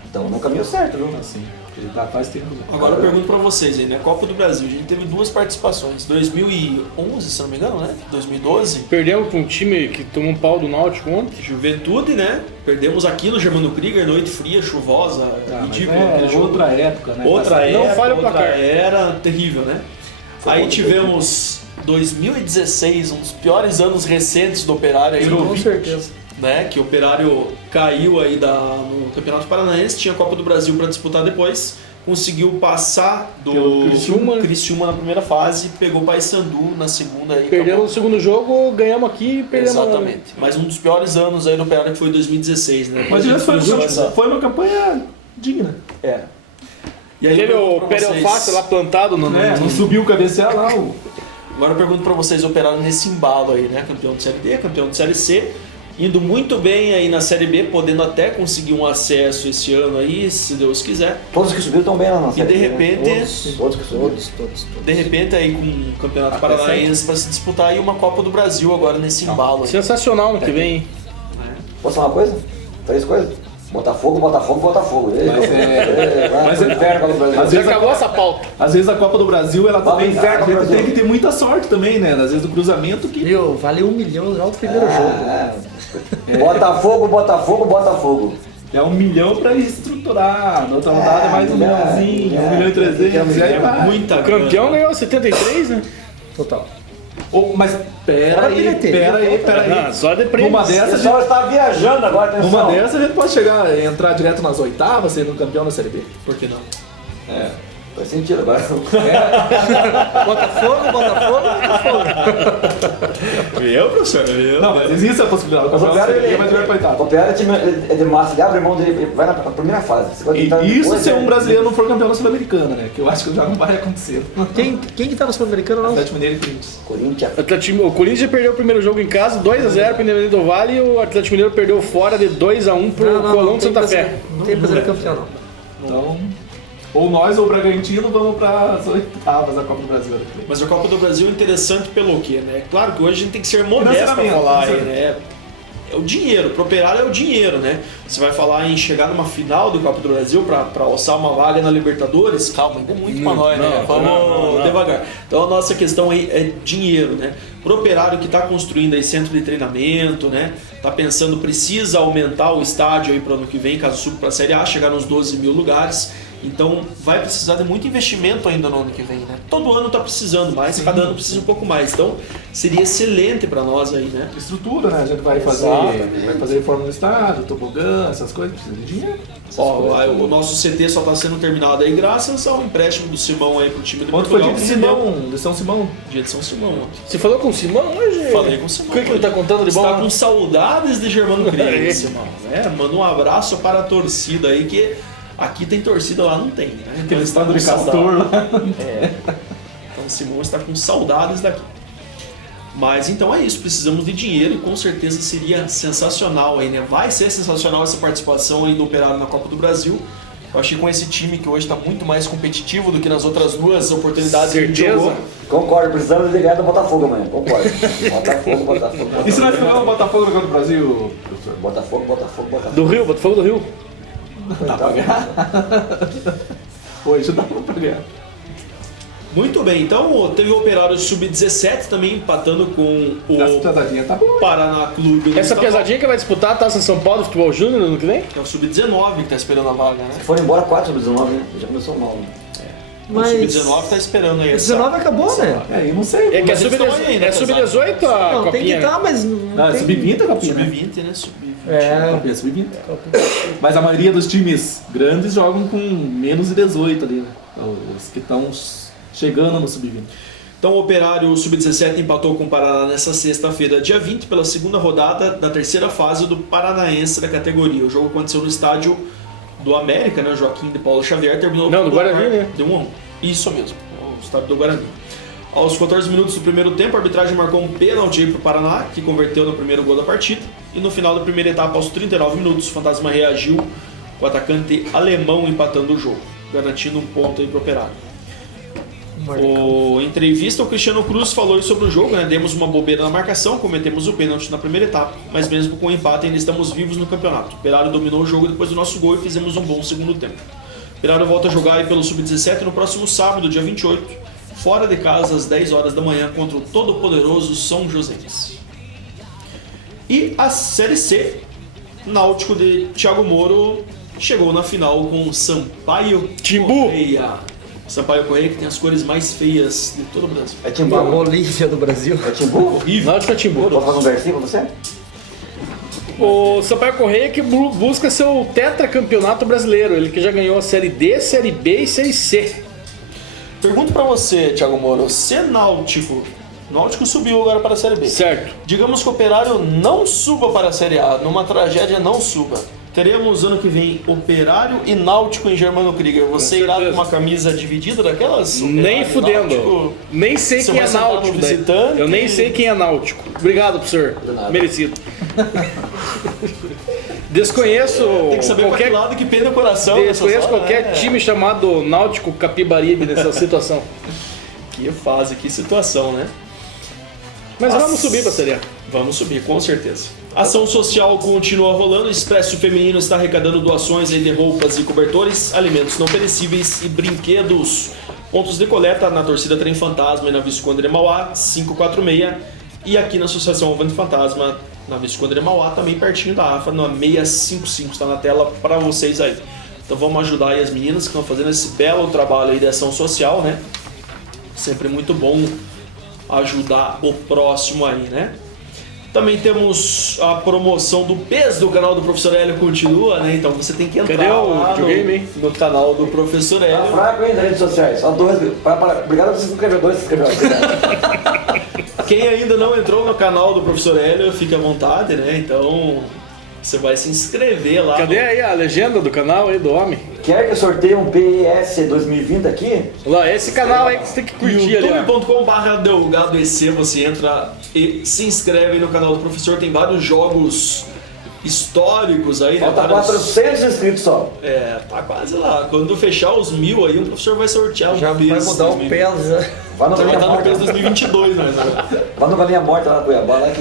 estão no caminho certo, viu? Assim, ele tá faz tempo. Agora eu pergunto pra vocês aí, né? Copa do Brasil, a gente teve 2 participações. 2011, se não me engano, né? 2012. Perdemos pra um time que tomou um pau do Náutico ontem. Juventude, né? Perdemos aqui no Germano Krieger, noite fria, chuvosa, ridículo. aquele jogo. Outra época, né? Outra Não época, falha o outra placar. era terrível, né? Aí tivemos 2016, um dos piores anos recentes do Operário aí, Com certeza. né? Que o Operário caiu aí no Campeonato Paranaense, tinha a Copa do Brasil para disputar depois, conseguiu passar do Pelo Criciúma na primeira fase, pegou o Paysandu na segunda aí. Perdemos acabou. no segundo jogo, ganhamos aqui e perdemos. Exatamente. Mas um dos piores anos aí do Operário que foi 2016, né? Mas já Essa- foi uma campanha digna. É. E aí Aquele eu o pergunto pra Perelfácio vocês- lá plantado no. Não subiu o cabecear lá. Agora eu pergunto pra vocês, o Operário nesse embalo aí, né? Campeão de Série D, campeão de Série C, indo muito bem aí na Série B, podendo até conseguir um acesso esse ano aí, se Deus quiser. Todos que subiram estão bem lá na E Série de B, né? repente, Todos que subiram. Todos. de repente aí com o Campeonato Paranaense para se disputar aí uma Copa do Brasil agora nesse embalo aí. Sensacional no que vem. Posso falar uma coisa? 3 coisas? Botafogo, Botafogo, Botafogo. Mas é- inferno Copa do Brasil. às Já vezes acabou essa pauta. Às vezes a Copa do Brasil, ela Vale também. inferno, A gente Brasil. tem que ter muita sorte também, né? Às vezes o cruzamento que. Viu? Valeu 1 milhão já o primeiro jogo. Botafogo, Botafogo, Botafogo. É 1 milhão pra estruturar. Na outra rodada mais um milhãozinho, 1 milhão e 300. E aí vai. Muita O campeão grana. ganhou 73, né? Total. Mas pera Fora aí, bilheteria, pera aí. Ah, só de prêmio. Numa O dessas, pessoal está viajando agora, atenção. numa dessas a gente pode entrar direto nas oitavas, sendo campeão da Série B. Por que não? Faz sentido agora. Botafogo, Botafogo. Eu, professor, eu. Não, mas existe a possibilidade. O Mas o campeão da Operário, Série B vai direto pra oitava. o Operário é time é de massa, ele abre mão dele, ele vai na primeira fase. Você vai tentar E isso depois, se um né? brasileiro não for campeão da Sul-Americana, né? Que eu acho que já não vai acontecer. Quem que tá no Sul-Americano não? Atlético Mineiro e Corinthians. Corinthians. O Corinthians já perdeu o primeiro jogo em casa, 2x0 pro Independente do Vale, e o Atlético Mineiro perdeu fora de 2x1 pro Colón de Santa Fé. Não tem brasileiro campeão, não. Então, ou nós ou o Bragantino vamos para as oitavas da Copa do Brasil. Mas a Copa do Brasil é interessante pelo quê, né? Claro que hoje a gente tem que ser modesto pra Financeiramente, falar aí, né? É o dinheiro, pro Operário é o dinheiro, né? Você vai falar em chegar numa final do Copa do Brasil pra alçar uma vaga na Libertadores, calma, ainda é muito pra nós, né? Vamos não. devagar. Então a nossa questão aí é dinheiro, né? Pro Operário que tá construindo aí centro de treinamento, né? Tá pensando, precisa aumentar o estádio aí pro ano que vem, caso suba pra Série A, chegar nos 12 mil lugares. Então vai precisar de muito investimento ainda no ano que vem, né? Todo ano tá precisando mais, cada ano precisa um pouco mais. Então seria excelente para nós aí, né? Estrutura, né? A gente vai fazer reforma no estádio, tobogã, essas coisas, precisa de dinheiro. Ó, o nosso CT só tá sendo terminado aí graças ao empréstimo do Simão aí pro time do Quanto foi Portugal. dia de que rendeu- Simão? De São Simão? Dia de São Simão ontem. Você falou com o Simão hoje? Falei com o Simão. O que ele tá contando de Está bom? com saudades de Germano Krieger, Aí. Simão. Né? Manda um abraço para a torcida aí, que aqui tem torcida, lá não tem, né? Então Aquele ele está estado com de Castor lá. É. Então o Simão está com saudades daqui. Mas então é isso, precisamos de dinheiro e com certeza seria sensacional aí, né? Vai ser sensacional essa participação aí do Operário na Copa do Brasil. Eu achei que com esse time que hoje está muito mais competitivo do que nas outras duas oportunidades que a gente Certeza. jogou. Concordo, precisamos de ganhar do Botafogo amanhã. Concordo. Botafogo, Botafogo. E se nós pegarmos o Botafogo no Copa do Brasil, professor? Botafogo, Botafogo, Botafogo. Do Rio, Botafogo do Rio. Dá pra ganhar? Hoje dá pra ganhar. Muito bem, então teve o Operário Sub-17 também empatando com Essa o pesadinha tá boa. Paraná Clube. no Essa estadual. pesadinha que vai disputar a Taça São Paulo Futebol Júnior no ano que vem? É o Sub-19 que tá esperando a vaga, né? Foram embora 4 sobre 19, né? Já começou mal. Né? O Mas Sub-19 tá esperando aí. o 19 acabou, né? É, eu não sei. É que é Mas eles estão aí, né, Sub-18 a Não, tem que copinha. estar, mas Não, é tem- sub-20 a copinha, né? Sub-20, né? Sub-20. Copinha sub-20. Mas a maioria dos times grandes jogam com menos de 18 ali, né? Os que estão chegando no sub-20. Então o Operário Sub-17 empatou com o Paraná nessa sexta-feira, dia 20, pela segunda rodada da terceira fase do Paranaense da categoria. O jogo aconteceu no estádio do América, né? Joaquim de Paulo Xavier, terminou Não, do Guarani, né? Deu 1-1. Isso mesmo, o estádio do Guarani. Aos 14 minutos do primeiro tempo, a arbitragem marcou um pênalti para o Paraná, que converteu no primeiro gol da partida. E no final da primeira etapa, aos 39 minutos, o Fantasma reagiu com o atacante alemão empatando o jogo, garantindo um ponto aí para o Operário. Em entrevista, o Cristiano Cruz falou sobre o jogo, né? Demos uma bobeira na marcação, cometemos o pênalti na primeira etapa, mas mesmo com o empate ainda estamos vivos no campeonato. O Operário dominou o jogo depois do nosso gol e fizemos um bom segundo tempo. O Operário volta a jogar aí pelo Sub-17 no próximo sábado, dia 28, fora de casa às 10 horas da manhã contra o todo-poderoso São Joséense. E a Série C, Náutico de Thiago Moro chegou na final com o Sampaio Timbu. Correia. Sampaio Correia, que tem as cores mais feias de todo o Brasil. É Timbu? A Bolívia do Brasil. É Timbu? Náutico é Timbu. Posso fazer um versinho pra você? O Sampaio Correia que busca seu tetracampeonato brasileiro. Ele que já ganhou a Série D, Série B e Série C. Pergunto pra você, Thiago Moro, se Náutico subiu agora para a Série B. Certo. Digamos que o Operário não suba para a Série A, numa tragédia não suba. Teremos ano que vem Operário e Náutico em Germano Krieger. Você irá com uma camisa dividida daquelas? Nem Operário, fudendo. Náutico? Nem sei Você quem vai é sentar no Náutico. Daí. visitante? Eu nem sei quem é Náutico. Obrigado, professor. Merecido. Desconheço Tem que saber qualquer, qual lado que pena o coração. nessas desconheço horas, qualquer né? time chamado Náutico Capibaribe nessa situação. Que fase, que situação, né? Mas Nossa. vamos subir pra Série A. Vamos subir, com certeza. Ação social continua rolando. O Expresso Feminino está arrecadando doações aí de roupas e cobertores, alimentos não perecíveis e brinquedos. Pontos de coleta na torcida Trem Fantasma e na Visconde de Mauá, 546. E aqui na Associação Avante Fantasma, na Visconde de Mauá, também pertinho da AFA, na 655. Está na tela para vocês aí. Então vamos ajudar aí as meninas que estão fazendo esse belo trabalho aí de ação social, né? Sempre muito bom ajudar o próximo aí, né? Também temos a promoção do PES do canal do Professor Hélio continua, né? Então você tem que entrar Cadê o lá videogame, hein? no canal do Professor Tá Hélio. fraco, hein, nas redes sociais. Só dois. Obrigado por você se inscrever. Dois se inscreveram. Quem ainda não entrou no canal do Professor Hélio, fique à vontade, né? Então você vai se inscrever lá. Cadê aí a legenda do canal aí do homem? Quer que eu sorteie um PES 2020 aqui? Lá, esse canal aí que você tem que curtir ali, ó. youtube.com/delgadoec, você entra e se inscreve no canal do professor. Tem vários jogos históricos aí, né? Falta Vários- 400 inscritos só. É, tá quase lá. Quando fechar os 1000 aí, o professor vai sortear Já um vai PES mudar o 2020. PES, né? Vai no Já vai Galinha estar no PES Morta. 2022, né? Vai no Galinha Morta lá na Cuiabá. Lá que...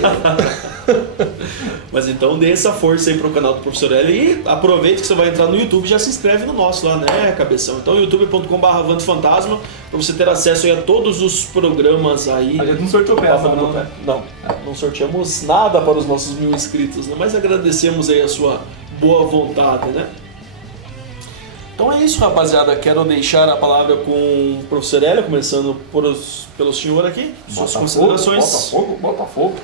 Mas então dê essa força aí pro canal do Professor Hélio e aproveita que você vai entrar no YouTube e já se inscreve no nosso lá, né, cabeção? Então youtube.com/vantofantasma pra você ter acesso aí a todos os programas aí. A gente não sorteou peça, não. Não sorteamos nada para os nossos 1000 inscritos, né? Mas agradecemos aí a sua boa vontade, né? Então é isso, rapaziada. Quero deixar a palavra com o Professor Hélio, começando pelo senhor aqui. Suas considerações. Botafogo.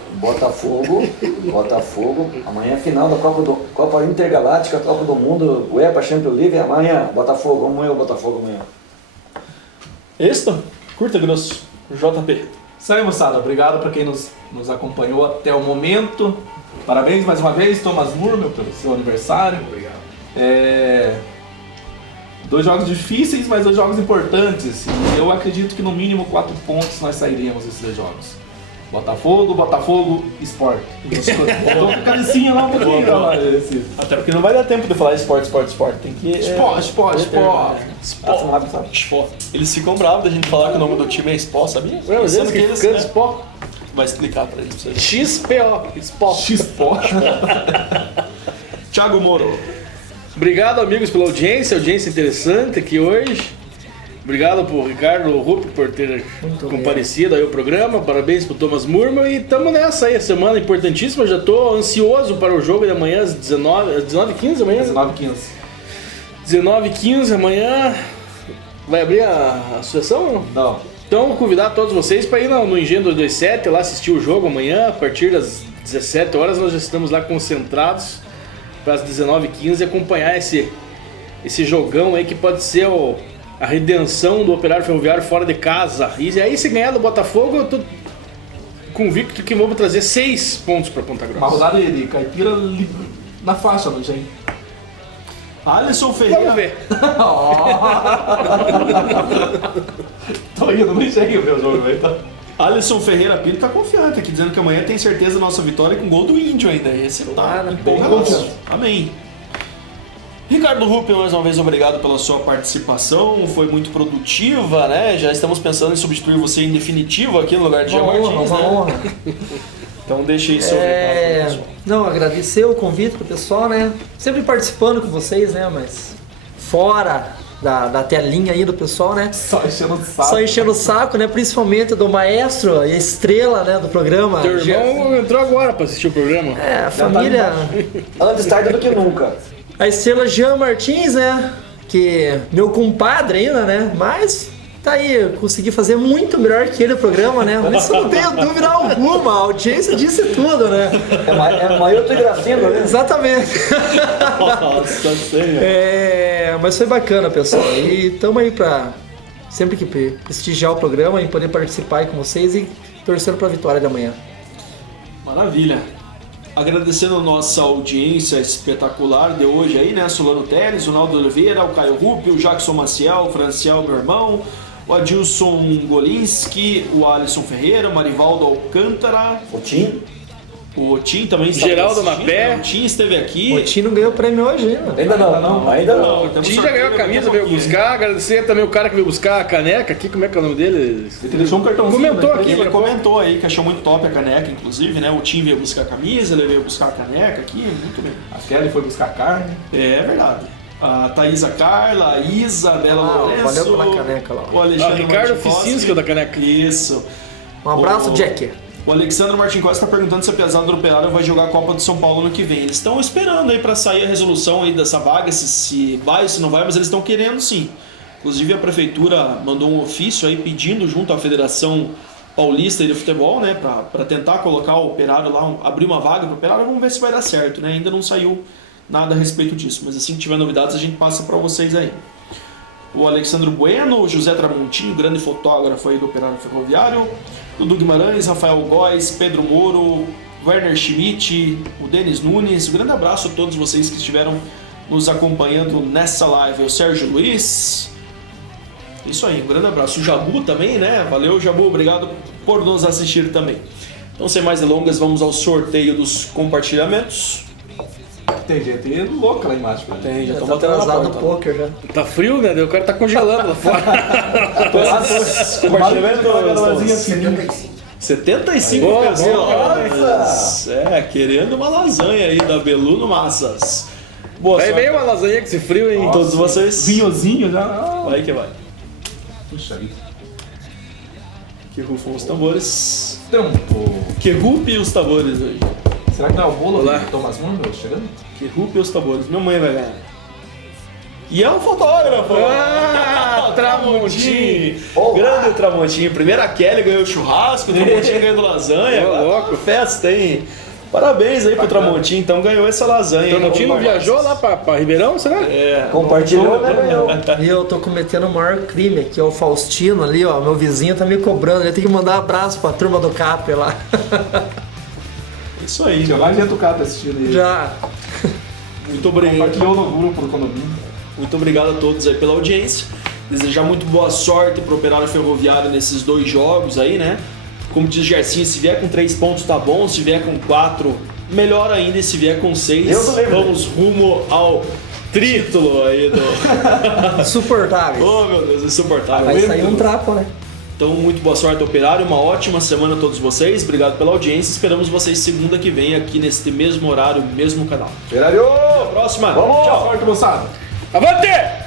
Amanhã é final da Copa Intergaláctica, Copa do Mundo, UEFA Champions League. Amanhã, Botafogo. Vamos ver o Botafogo amanhã. Extra, curta e grosso, JP. Isso aí, moçada. Obrigado para quem nos acompanhou até o momento. Parabéns mais uma vez, Thomas Murmel, pelo seu aniversário. Obrigado. 2 jogos difíceis, mas 2 jogos importantes. E eu acredito que no mínimo 4 pontos nós sairíamos desses 2 jogos. Botafogo, Sport. Tô com a cabecinha lá um pouquinho. Boa. Lá, esse. Até porque não vai dar tempo de falar esporte. Tem que. Esporte. Eles ficam bravos da gente falar que o nome do time é Sport, sabia? Ué, mas Pensando eles que ficando Sport. Vai explicar pra eles. Pra você. XPO, Sport. X-Sport. Thiago Moro. Obrigado, amigos, pela audiência interessante aqui hoje. Obrigado pro Ricardo Rupp por ter comparecido aí ao programa. Parabéns pro Thomas Murmel e tamo nessa aí, semana importantíssima. Já tô ansioso para o jogo de amanhã às 19h15 amanhã. 19h15. 19h15 amanhã. Vai abrir a associação ou não? Não. Então, convidar todos vocês para ir no Engenho 227 lá assistir o jogo amanhã. A partir das 17 horas nós já estamos lá concentrados para as 19h15 e acompanhar esse jogão aí que pode ser a redenção do Operário Ferroviário fora de casa. E aí, se ganhar do Botafogo, eu tô convicto que vamos trazer 6 pontos para Ponta Grossa. Uma rodada de caipira na faixa do Engenho. Alisson Ferreira. Vamos ver. Tô indo no Engenho ver o jogo, velho. Tá? Alisson Ferreira Pinto tá confiante aqui, dizendo que amanhã tem certeza da nossa vitória com gol do Índio ainda. Esse tá bem confiante. Amém. Ricardo Ruppel, mais uma vez, obrigado pela sua participação. Foi muito produtiva, né? Já estamos pensando em substituir você em definitivo aqui no lugar de Jean Martins, né? Honra. Então deixa aí seu recado, pessoal. Não, agradecer o convite pro pessoal, né? Sempre participando com vocês, né? Mas fora da telinha aí do pessoal, né? Só enchendo o saco. Só enchendo o saco, né? Principalmente do maestro e estrela, né? Do programa. Teu irmão entrou agora para assistir o programa. É, a família... Antes tarde do que nunca. A estrela Jean Martins, né? Que meu compadre ainda, né? Mas tá aí, eu consegui fazer muito melhor que ele o programa, né? Isso não tenho dúvida alguma, a audiência disse tudo, né? É maior e gracinha, né? Exatamente. Nossa Senhora. Mas foi bacana, pessoal. E estamos aí pra sempre que prestigiar o programa e poder participar aí com vocês e torcendo pra vitória de amanhã. Maravilha. Agradecendo a nossa audiência espetacular de hoje aí, né? Solano Teles, o Naldo Oliveira, o Caio Rupp, o Jackson Maciel, o Franciel, meu irmão, o Adilson Golinski, o Alisson Ferreira, o Marivaldo Alcântara, O Tim? o Otim também está Geraldo assistindo, Mapé. O Otim esteve aqui. O Tino ganhou o prêmio hoje ainda. Ainda não. Ainda não. Temos Tim já sorteio ganhou a camisa, daqui veio pouquinho. buscar. Agradecer também o cara que veio buscar a caneca aqui. Como é que é o nome dele? Ele deixou um cartãozinho. Comentou né? aqui. Ele comentou aí que achou muito top a caneca, inclusive, né? O Tim veio buscar a camisa, ele veio buscar a caneca aqui, muito bem. A Kelly foi buscar carne. É verdade. A Thaisa Carla, a Isa, a Bela Lourenço. valeu pela caneca lá. O Alexandre Ricardo Martin Ficinski da caneca. Isso. Um abraço, O- Jack. O Alexandre Martin Costa está perguntando se a pesada do Operário vai jogar a Copa do São Paulo no que vem. Eles estão esperando aí para sair a resolução aí dessa vaga, se vai, se não vai, mas eles estão querendo sim. Inclusive a prefeitura mandou um ofício aí pedindo junto à Federação Paulista de Futebol, né, para tentar colocar o Operário lá, abrir uma vaga para o Operário. Vamos ver se vai dar certo, né? Ainda não saiu nada a respeito disso, mas assim que tiver novidades a gente passa para vocês aí. O Alexandre Bueno, o José Tramontinho, grande fotógrafo aí do Operário Ferroviário, Dudu Guimarães, Rafael Góes, Pedro Moro, Werner Schmidt, o Denis Nunes. Um grande abraço a todos vocês que estiveram nos acompanhando nessa live. O Sérgio Luiz. Isso aí, um grande abraço. O Jabu também, né? Valeu, Jabu, obrigado por nos assistir também. Então, sem mais delongas, vamos ao sorteio dos compartilhamentos. Tem gente louca lá embaixo. velho. Tem, já Já estamos tá batendo na atrasado no porta. poker já. Tá frio, né? O cara tá congelando lá fora. Compartilhamento, 75 Boa, pessoas. É, querendo uma lasanha aí da Beluno Massas. Boa Vai sorte bem uma lasanha com esse frio, hein? a todos vocês. Vinhozinho já. Vai que vai. Puxa vida. Que rufam os tambores. Tempo. Que rupem os tambores hoje. Será que não é o bolo Olá. do Thomas Mundo chegando? Que rupem os tambores. Minha mãe vai ganhar. E é um fotógrafo! Ah, Tramontim! Grande Tramontim. Primeiro a Kelly ganhou churrasco, o Tramontim ganhou lasanha. Ô, Agora louco. tá festa, hein? Parabéns aí pro Tramontim, então ganhou essa lasanha. O Tramontim não viajou lá pra Ribeirão, será? É. Compartilhou, né, ganhou. E eu tô cometendo o maior crime aqui, é o Faustino ali, ó. Meu vizinho tá me cobrando. Ele tem que mandar um abraço pra turma do Cap lá. Isso aí, Tinha né? mais gente do cara assistindo aí. Já. Muito obrigado. Compartilhou no grupo do condomínio. Muito obrigado a todos aí pela audiência. Desejar muito boa sorte pro Operário Ferroviário nesses 2 jogos aí, né? Como diz o Gercinho, se vier com 3 pontos tá bom, se vier com 4, melhor ainda, e se vier com 6, Deus do livre. vamos rumo ao título aí do... Insuportável. Oh, meu Deus, insuportável. Vai sair um trapo, né? Então, muito boa sorte ao Operário, uma ótima semana a todos vocês, obrigado pela audiência, esperamos vocês segunda que vem aqui neste mesmo horário, mesmo canal. Operário! Até a próxima! Vamos! Tchau, forte moçada. Avante!